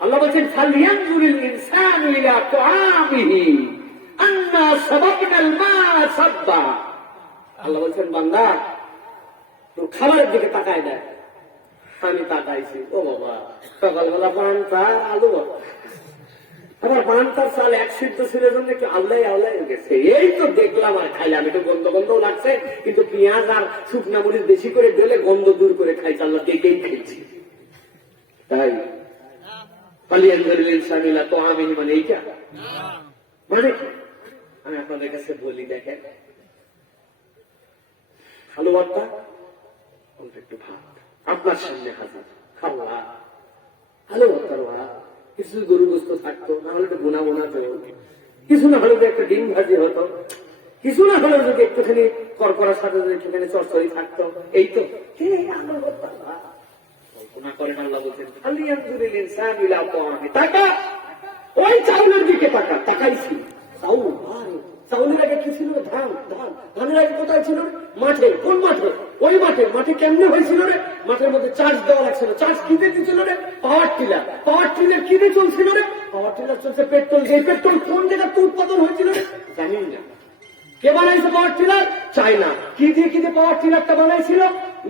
আল্লাহ বলছেন, ফালইয়ানজুরিল ইনসানু ইলা তুআমিহি আন্না সাবাবনাল মা সাব্বা। আল্লাহ বলছেন, বান্দা তোর খাবারের দিকে তাকায় দেয়। আমি তাকাইছি, ও বাবা, সকালবেলা পান্তা আলু ভর্তা, আমার পান্তার চাল এক সিদ্ধ ছিল জন্য একটু আল্লাহ আল্লাহ গেছে, এই তো দেখলাম আর খাইলাম, একটু গন্ধ গন্ধও লাগছে, কিন্তু পেঁয়াজ আর শুকনা মরিচ বেশি করে ঢেলে গন্ধ দূর করে খাইছি, আল্লাহ দেখেই খেয়েছি। তাই তো আমি মানে এইটা মানে আমি আপনাদের কাছে বলি, দেখেন আলু ভর্তা, একটু ভাত আপনার সামনে হাজির, খাওয়া আলু ভর্তার ভাত, কিছু গরু গোস্ত থাকতো, না হলে তো বোনা বোনা তো, কিছু না হলে তো একটা ডিম ভাজি হতো, কিছু না হলেও যদি একটুখানি করকরার সাথে যদি একটুখানি চরচরি থাকতো, এই তো আলু ভর্তার ভাত। কল্পনা করেন, আল্লাহ বলছেন, ফালইয়ানজুরিল ইনসানু ইলা তুআমিহি, তাকা ওই চাউলের দিকে তাকা। তাকাইছি, চাউল, চাউলের আগে কি ছিল? ধান। ধানের আগে কোথায় ছিল? মাঠে। কোন মাঠে? ওই মাঠে। মাঠে কেমনে হয়েছিল রে? মাঠের মধ্যে চার্জ দেওয়া লাগছিল। চার্জ কি দিয়ে দিচ্ছিল রে? Power tiller. পাওয়ার টিলার কি দিয়ে চলছিল রে? পাওয়ার টিলার চলছে পেট্রোল। যে পেট্রোল কোন জায়গাতে উৎপাদন হয়েছিল রে? জানি না। কে বানাইছে পাওয়ার টিলার? চায়না। কি দিয়ে পাওয়ার টিলারটা বানাইছিল?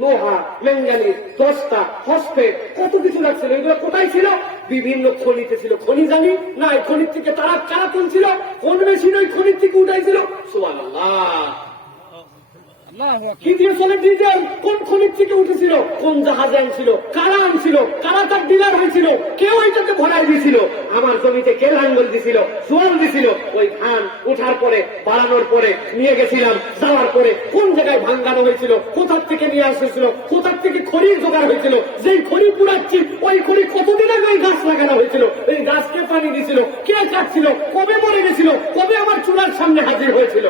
লোহা, ম্যাঙ্গানিজ, দস্তা, ফসফেট, কত কিছু লাগছিল। এগুলো কোথায় ছিল? বিভিন্ন খনিতে ছিল। খনি জানি না, এই খনির থেকে তারা কারা তুলছিল? কোন মেশিন ওই খনির থেকে উঠাইছিল? সুবহানাল্লাহ। কি দিয়ে চলে? ডিজেল। কোন খনির থেকে উঠেছিল? কোন জাহাজে আনছিল? কারা আনছিল? কারা তার ডিলার হয়েছিল? কেউ এইটাকে ভরাই দিয়েছিল? আমার জমিতে কে লাঙ্গল দিছিল, জোয়াল দিছিল? ওই ধান উঠার পরে, বাড়ানোর পরে নিয়ে গেছিলাম, যাওয়ার পরে কোন জায়গায় ভাঙ্গানো হয়েছিল, কোথার থেকে নিয়ে আসছিল, কোথার থেকে খড়ির জোগাড় হয়েছিল, যেই খড়ি পুরাচ্ছি ওই খড়ি কতদিন আগে ওই গাছ লাগানো হয়েছিল, এই গাছকে পানি দিয়েছিল, কে কাটছিল, কবে মরে গেছিল, কবে আমার চুলার সামনে হাজির হয়েছিল।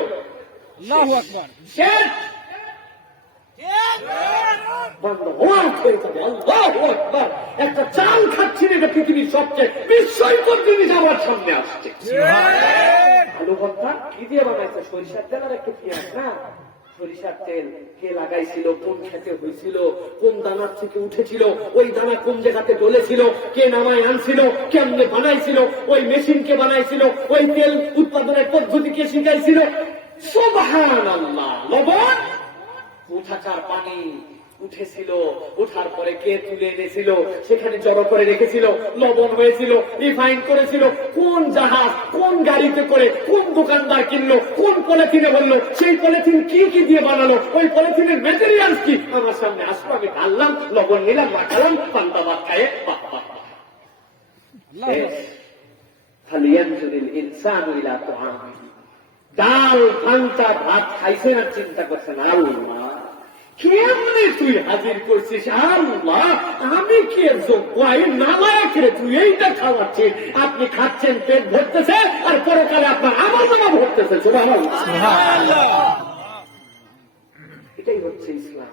আল্লাহু আকবার। শেষ। একটা চাল খাচ্ছি, এটা পৃথিবীর সবচেয়ে বিস্ময়কর জিনিস আমার সামনে আসছে। আলু ভর্তা কি দিয়ে বানাইছে? সরিষার তেল আর একটু পেঁয়াজ না, সরিষার তেল কে লাগাইছিল, কোন খেতে হয়েছিল, কোন দানার থেকে উঠেছিল, ওই দানা কোন জায়গাতে ডলেছিল, কে নামায় আনছিল, কেমনে বানাইছিল, ওই মেশিন কে বানাইছিল, ওই তেল উৎপাদনের পদ্ধতি কে শিখাইছিল। সুবহানাল্লাহ। লবণ উঠাকার পানি উঠেছিল, ওঠার পরে কে তুলে এনেছিল, সেখানে জড়ো করে রেখেছিল, লবণ হয়েছিল, রিফাইন করেছিল, কোন জাহাজ কোন গাড়িতে করে কোন দোকানদার কিনলো, কোন পলিথিনে বললো, সেই পলিথিন কি কি দিয়ে বানালো, ওই পলিথিনের ম্যাটেরিয়ালস কি, আমার সামনে আসলো, আমি ঢাললাম, লবণ নিলাম, মাখালাম, পান্তা ভাত খায়ে ডাল পান্তা ভাত খাইছেন আর চিন্তা করছেন আল্লাহ কেমনে তুই হাজির করছিস, আল্লাহ আমি কে যোগ্য, নালায়ক রে তুই এইটা খাওয়াচ্ছিস, আপনি খাচ্ছেন পেট ভরতেছে আর পরকালে আপনার আমার নামা ভরতেছে। সুবহানাল্লাহ। এটাই হচ্ছে ইসলাম।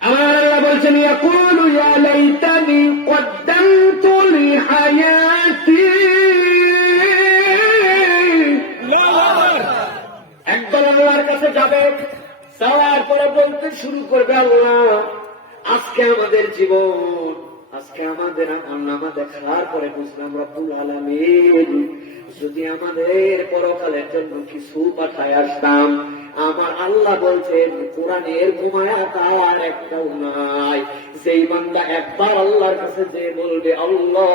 আমার আল্লাহ বলছেন ইয়াকুলু ইয়া লাইতানি কদ্দামতু লিহায়াতি, একদল আল্লাহর কাছে যাবে, যাওয়ার পরে বলতে শুরু করবে আল্লাহ আজকে আমাদের জীবন, আজকে আমাদের আমলনামা দেখার পরে বুঝলাম রব্বুল আলামিন যদি আমাদের পরকালের জন্য কিছু পাঠায় আসতাম। আমার আল্লাহ বলছেন কোরআনের ঘুমায়া তার একটাও নাই, সেই বান্দা একবার আল্লাহর কাছে যে বলবে আল্লাহ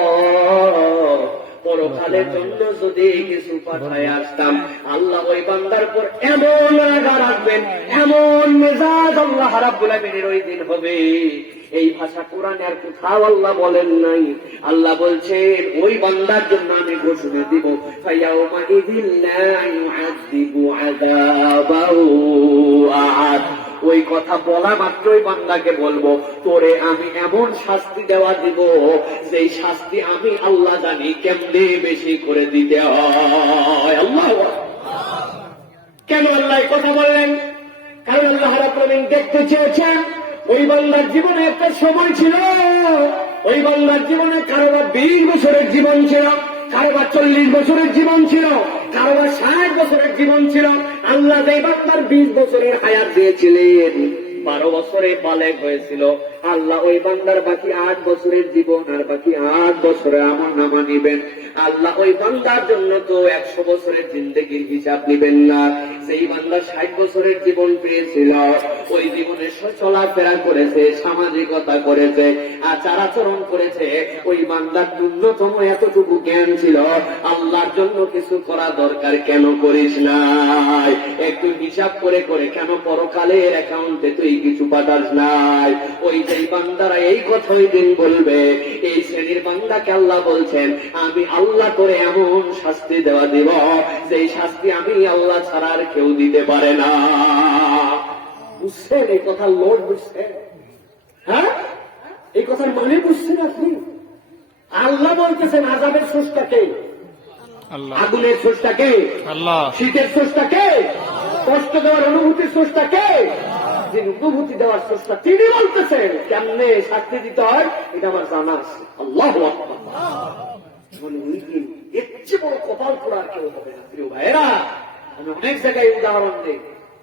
পরকালের জন্য যদি কিছু পাঠায় আসতাম, আল্লাহ ওই বান্দার পর এমন রাগা রাখবেন, এমন মেজাজ আল্লাহ রাব্বুল আলামিনের ওই দিন হবে, এই ভাষা কোরআনে আর কোথাও আল্লাহ বলেন নাই। আল্লাহ বলছেন ওই বান্দার জন্য আমি ঘোষণা দিব ফায়াউমা ইযিল লা ইউআযিবু আযাবাহু আহাদ। ওই কথা বলা মাত্রই বান্দাকে বলবো তোরে আমি এমন শাস্তি দেওয়া দিব যেই শাস্তি আমি আল্লাহ জানি কেমনে বেশি করে দিতে হয়। আল্লাহ কেন আল্লাহ কথা বললেন? কারণ আল্লাহ রাব্বুল আলামিন দেখতে চেয়েছেন ওই বান্দার জীবনে একটা সময় ছিল, ওই বান্দার জীবনে কারোবার 20 বছরের জীবন ছিল, কারোবার 40 বছরের জীবন ছিল, কারোবার 60 বছরের জীবন ছিল। আল্লাহ যে বান্দার 20 বছরের হায়াত দিয়েছিলেন, 12 বছরে বালেগ হয়েছিল, আল্লাহ ওই বান্দার বাকি 8 বছরের জীবন আর বাকি 8 বছরে আমলনামা নিবেন। আল্লাহ ওই বান্দার জন্য তো 100 বছরের জিন্দেগির হিসাব নিবেন না। সেই বান্দা 60 বছরের জীবন পেয়েছিল, ওই জীবনে চলাফেরা করেছে, সামাজিকতা করেছে, আচার আচরণ করেছে, ওই বান্দার ন্যূনতম এতটুকু জ্ঞান ছিল আল্লাহর জন্য কিছু করা দরকার কেন করিস নাই, একটু হিসাব করে করে কেন পরকালের অ্যাকাউন্টে তুই কিছু পাঠাস নাই। ওই যেই বান্দারা এই কথাই দিন বলবে, এই শ্রেণীর বান্দাকে আল্লাহ বলছেন আমি আল্লাহ করে এমন শাস্তি দেওয়া দিব সেই শাস্তি আমি আল্লাহ ছাড়া আর কেউ দিতে পারে না। বুঝছেন এই কথা? লোড বুঝছেন? হ্যাঁ, এই কথার মানে বুঝছেন আপনি? আল্লাহ বলতেছেন আযাবের স্রষ্টাকে, আগুনের স্রষ্টাকে, শীতের স্রষ্টাকে, কষ্ট দেওয়ার অনুভূতির স্রষ্টাকে, যিনি অনুভূতি দেওয়ার স্রষ্টা তিনি বলতেছেন কেমনে শাস্তি দিতে হয় এটা আমার জানা আছে। আল্লাহু আকবার। এর চেয়ে বড় কপাল পোড়ার কেউ হবে না। প্রিয় ভাইয়েরা, আমি অনেক জায়গায় উদাহরণ দিই,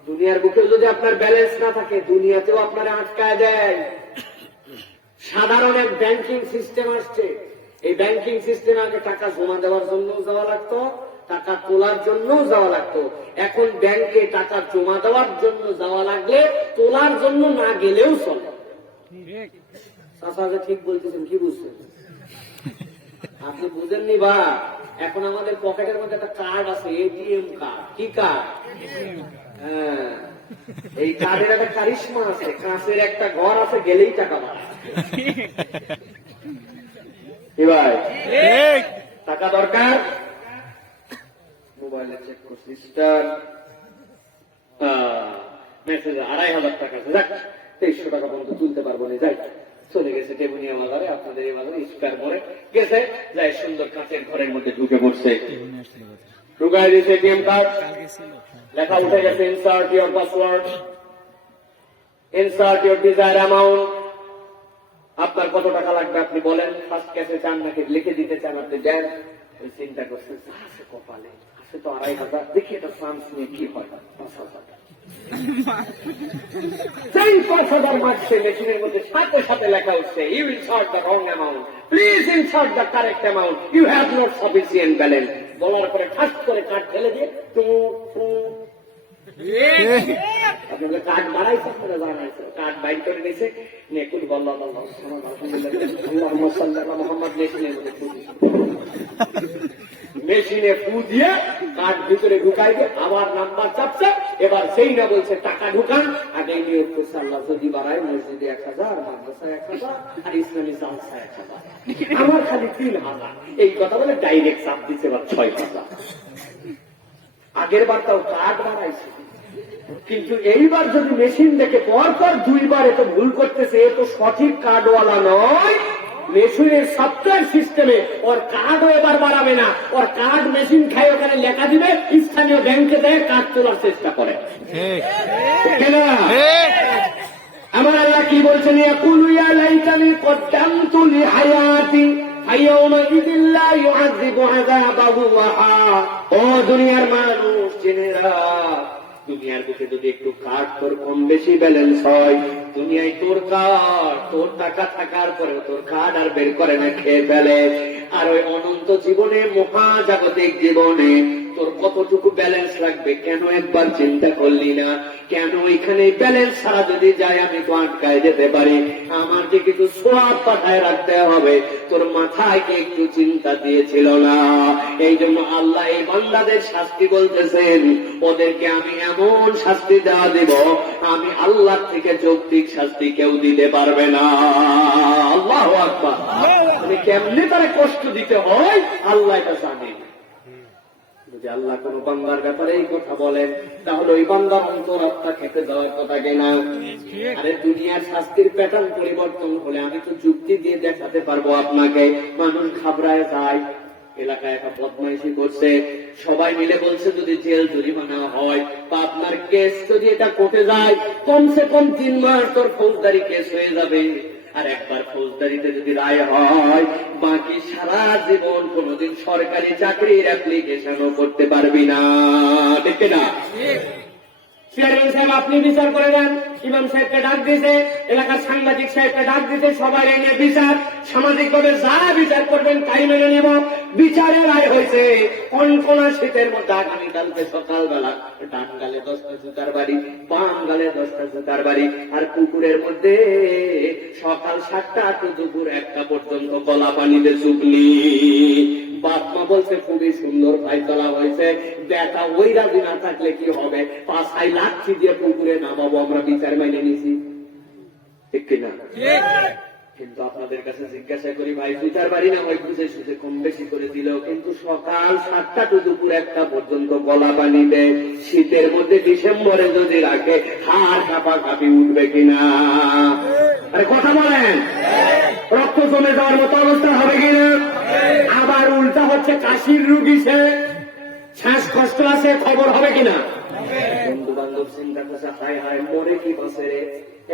দুনিয়ার বুকে যদি আপনার ব্যালেন্স না থাকে দুনিয়াতেও আপনারা আটকায় দেয়। সাধারণ এক ব্যাংকিং সিস্টেম আসছে, এই ব্যাংকিং সিস্টেমে আগে টাকা জমা দেওয়ার জন্য যাওয়া লাগতো, টাকা তোলার জন্য যাওয়া লাগতো। এখন ব্যাংকে টাকা জমা দেওয়ার জন্য যাওয়া লাগলে তোলার জন্য না গেলেও চলে। ঠিক বলতেছেন, কি বুঝছেন আপনি? বুঝেননি বা? এখন আমাদের পকেটের মধ্যে একটা কার্ড আছে, এটিএম কার্ড। কি কার্ড? হ্যাঁ, এই কার্ডের একটা কারিশমা আছে, কাঁচের একটা ঘর আছে, গেলেই টাকা পায়। কি ভাই, টাকা দরকার? মোবাইলে চেক করছি, মেসেজ 2500 টাকা আছে, যাক 2300 টাকা পর্যন্ত তুলতে পারবো না, যাই চলে গেছে টেবুনিয়া বাজারে, আপনাদের এই বাজারে স্কয়ার মোড়ে গেছে, যাই সুন্দর কাঁচের ঘরের মধ্যে ঢুকে পড়ছে, ঢুকাই দিয়েছে এটিএম কার্ড, লেখা উঠে গেছে insert your password, insert your desire amount. আপনার কত টাকা লাগবে আপনি বলেন, ফার্স্ট ক্যাশে চান নাকি লিখে দিতে চান আপনি দেন। ওই চিন্তা করছেন আছে কপালে, আছে তো 2500, দেখি এটা চান্স নিয়ে কি হয়, 5000 সেই 5,000 মার্কসে মেশিনের মধ্যে সাথে সাথে লেখা হচ্ছে, you insert the wrong amount, please insert the correct amount, you have not sufficient balance. বলার পরে ঠাস করে কার্ড ফেলে দিয়ে আপনাদের কার্ড বাড়াইছে, আপনারা বাড়াইছে, কার্ড বাইর করে দিয়েছে, নেকুল বল্লা বল্লা মোহাম্মদ মেশিনের মধ্যে মেশিনে ফু দিয়ে কার্ড ভিতরে ঢুকাই দিয়ে আবার নাম্বার চাপছে। এবার সেই না বলছে টাকা ঢুকান, আগে নিয়োগ করছে আল্লাহ যদি বাড়ায় মসজিদে 1,000, মাদ্রাসায় 1,000 আর ইসলামী জালসায় 1,000, আমার খালি 3,000। এই কথা বলে ডাইরেক্ট চাপ দিচ্ছে এবার 6,000। আগের বার তাও কার্ড বাড়াইছে, কিন্তু এইবার যদি মেশিন দেখে পরপর 2 বার এত ভুল করতেছে, এ তো সঠিক কার্ডওয়ালা নয়। মেশিনের সফটওয়্যার সিস্টেমে ওর কার্ডও এবার বাড়াবে না, ওর কার্ড মেশিন খায় ওখানে লেখা দিবে, স্থানীয় ব্যাংকে দেয় কার্ড তোলার চেষ্টা করে। আমার আল্লাহ কি বলছেন, ইয়াকুলু ইয়া লাইতানি কদ্দামতু লিহায়াতি ফায়াউমাইযিন লা ইউআযযিবু আযাবাহু আহাদ। ও দুনিয়ার মানুষ, জেনে রাখ, দুনিয়ার বুকে যদি একটু কার্ড তোর কম বেশি ব্যালেন্স হয়, দুনিয়ায় তোর কার্ড, তোর টাকা থাকার পরেও তোর কার্ড আর বের করে না, খেয়ে ফেলে। আর ওই অনন্ত জীবনে, মহাজাগতিক জীবনে তোর কতটুকু ব্যালেন্স লাগবে কেন একবার চিন্তা করলি না? কেন এখানে ব্যালেন্স ছাড়া যদি যায় আমি তো আটকায় যেতে পারি, আমার যে কিছু সোয়াব পাঠায় রাখতে হবে, তোর মাথায় কি একটু চিন্তা দিয়েছিল না? এই জন্য আল্লাহ এই বান্দাদের শাস্তি বলতেছেন, ওদেরকে আমি এমন শাস্তি দেওয়া দেব, আমি আল্লাহ থেকে যৌক্তিক শাস্তি কেউ দিতে পারবে না। আল্লাহু আকবার। মানে কেমনে তারা কষ্ট দিতে হয় আল্লাহ এটা জানেন। যদি আল্লাহ কোন বান্দার ব্যাপারে এই কথা বলেন, তাহলে ওই বান্দার অন্তর আত্মা খেতে দেওয়ার কথা কেনা? আরে দুনিয়ার শাস্তির প্যাটার্ন পরিবর্তন হলে আমি তো যুক্তি দিয়ে দেখাতে পারবো আপনাকে। মানুষ ঘাবড়ায় যায়, এলাকায় একটা বদমাইশি করছে, সবাই মিলে বলছে যদি জেল জরিমানা হয় বা আপনার কেস যদি এটা কোর্টে যায়, কমসে কম 3 মাস তোর ফৌজদারি কেস হয়ে যাবে। আর একবার ফৌজদারিতে যদি রায় হয়, বাকি সারা জীবন কোনদিন সরকারি চাকরির অ্যাপ্লিকেশনও করতে পারবি না। দেখতে না চেয়ারম্যান সাহেব আপনি বিচার করে দেন, ইমাম সাহেবকে ডাক দিয়েছে, এলাকার সাংবাদিক সাহেবকে ডাক দিয়েছে, সবাই এনে বিচার, সামাজিক ভাবে যা বিচার করবেন তাই মেনে নেব। বিচারের রায় হয়েছে কনকনা শীতের মধ্যে আগামীকালকে সকালবেলা ডান গালে 10টা জুতার বাড়ি, বাম গালে 10টা জুতার বাড়ি, আর পুকুরের মধ্যে সকাল 7টা টু দুপুর 1টা পর্যন্ত গলা পানিতে চুকলি। বাপমা বলছে খুবই সুন্দর ফাইসলা হয়েছে, বেটা ওই রাজি না থাকলে কি হবে, 5 লাঠি দিয়ে পুকুরে নামাবো, আমরা বিচার মাইনে নিছি, ঠিক কিনা? কিন্তু আপনাদের কাছে জিজ্ঞাসা করি ভাই, বিচার বাড়ি না হয় বুঝে সুঝে কম বেশি করে দিল, কিন্তু সকাল 7টা টু দুপুর 1টা পর্যন্ত গলা পানিতে, শীতের মধ্যে ডিসেম্বরে যদি রাখে হাড় কাঁপা কাঁপি উঠবে কিনা? আরে কথা বলেন, রক্ত জমে যাওয়ার মতো অবস্থা হবে কিনা? আবার উল্টা হচ্ছে কাশির রুগী, সে শ্বাসকষ্ট আছে, খবর হবে কিনা? বন্ধু বান্ধব চিন্তা করছে, হায় হায় মরে কি বসে রে,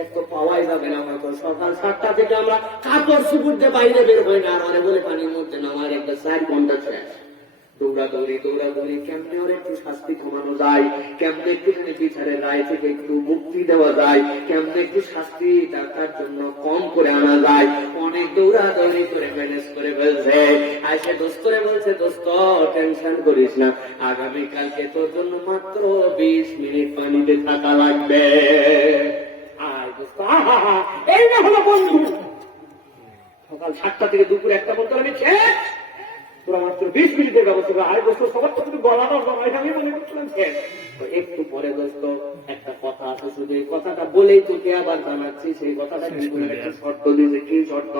এক তো পাওয়াই যাবে না হয়তো। সকাল 7টা থেকে আমরা কাপড় চুপুর দিয়ে বাইরে বের হই না, আর বলে পানির মধ্যে নামার একটা 4 ঘন্টা শেষ। দৌড়াদৌড়ি দৌড়াদৌড়ি, কেমনে ওর একটু শাস্তি কমানো যায়, কেমনে একটুখানি বিচারের রায় থেকে একটু মুক্তি দেওয়া যায়, কেমনে একটু শাস্তি তার জন্য কম করে আনা যায়, অনেক দৌড়াদৌড়ি করে ম্যানেজ করে ফেলছে। আইসে দোস্তরে বলছে, দোস্ত টেনশন করিস না, আগামীকালকে তোর জন্য মাত্র 20 মিনিট পানিতে থাকা লাগবে। আয় দোস্ত, এই না হলো বন্ধু, সকাল 7টা থেকে দুপুর 1টা পর্যন্ত আমি তোরা মাত্র 20 মিনিটের ব্যবস্থা। আরে দোস্ত সবার তো কিন্তু গলাটা জমাই, আমি মনে করছিলাম একটু পরে দোস্ত একটা কথা আছে, শুধু এই কথাটা বলেই তোকে আবার জানাচ্ছি। সেই কথাটা কিন্তু একটা শর্ত দিয়েছে। কি শর্ত?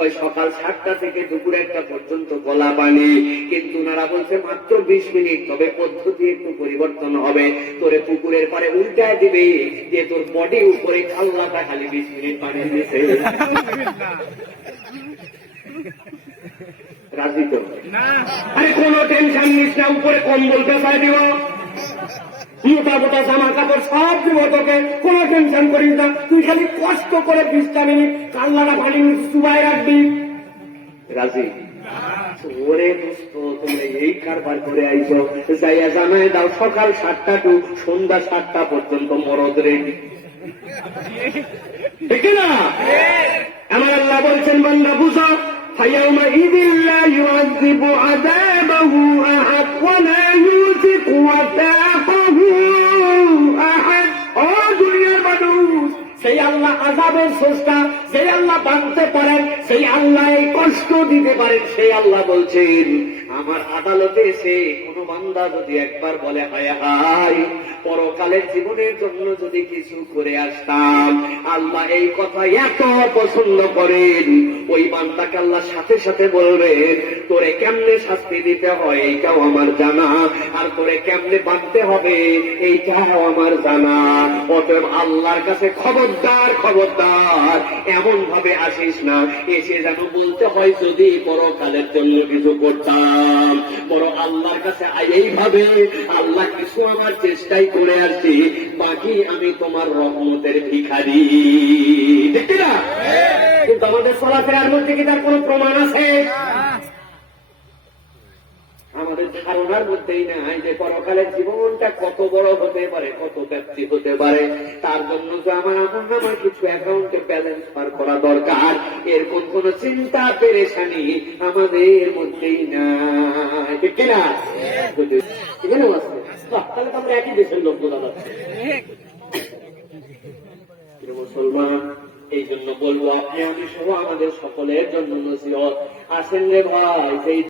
ওই সকাল 7টা থেকে দুপুর 1টা পর্যন্ত গলা পানি, কিন্তু ওনারা বলছে মাত্র 20 মিনিট, তবে পদ্ধতি একটু পরিবর্তন হবে। তোরে পুকুরের পরে উল্টায় দিবে, যে তোর বডি উপরে খাল্লাটা খালি 20 মিনিট পানি দিয়েছে। রাজি তো? আরে কোনো টেনশন নিস না, উপরে কম্বল পেঁচাই দিব, মোটা মোটা জামা কাপড় সব দিব তোকে, কোনো টেনশন করিস না। তুই খালি কষ্ট করে 20টা মিনিট কাল্লাটা পানি চুবাই রাখবি। রাজি? ওরে দোস্ত, তুমি এই কারবার করে আইছো, যাইয়া জানাই দাও সকাল 7টা টু সন্ধ্যা 7টা পর্যন্ত মরদ রেডি। ঠিক না? আমার আল্লাহ বলছেন, বান্দা বুঝো, فيومئذ لا يعذب عذابه أحد ولا يوثق وثاقه أحد। ও দুনিয়ার মানুষ, সেই আল্লাহ আযাবের স্রষ্টা, সেই আল্লাহ বাঁধতে পারেন, সেই আল্লাহ এই কষ্ট দিতে পারেন, সেই আল্লাহ বলছেন, আমার আদালতে এসে কোন বান্দা যদি একবার বলে হায় হায় পরকালের জীবনের জন্য যদি কিছু করে আসতাম, আল্লাহ এই কথা এত পছন্দ করেন, ওই বান্দাকে আল্লাহ সাথে সাথে বলবেন, তোরে কেমনে শাস্তি দিতে হয় এইটাও আমার জানা, আর তোরে কেমনে বাঁধতে হবে এইটাও আমার জানা। অতএব আল্লাহর কাছে খবরদার খবরদার এমন ভাবে আসিস না, এসে যেন বলতে হয় যদি পরকালের জন্য কিছু করতাম, বড় আল্লাহর কাছে এইভাবে আল্লাহ কিছু আমার চেষ্টাই করে আসছি, বাকি আমি তোমার রহমতের ভিখারি। ঠিক না? কিন্তু আমাদের চলাফেরার মধ্যে কি তার কোন প্রমাণ আছে? আমাদের ধারণার মধ্যেই নাই যে পরকালের জীবনটা কত বড় হতে পারে, কত ব্যাপ্তি হতে পারে। তার জন্য তো আমার কিছু অ্যাকাউন্টে ব্যালেন্স পার করা দরকার, এরকম কোন চিন্তা পেরেশানি আমাদের মধ্যেই নাই। ঠিক কিনা? এখানেও আছে। তাহলে তো আমরা একই দেশের লোক বোঝা যাচ্ছে। মুসলমান, এই জন্য বলবো, আপনি আমি সহ আমাদের সকলের জন্য নসিহত, আসেন রে ভাই, সেই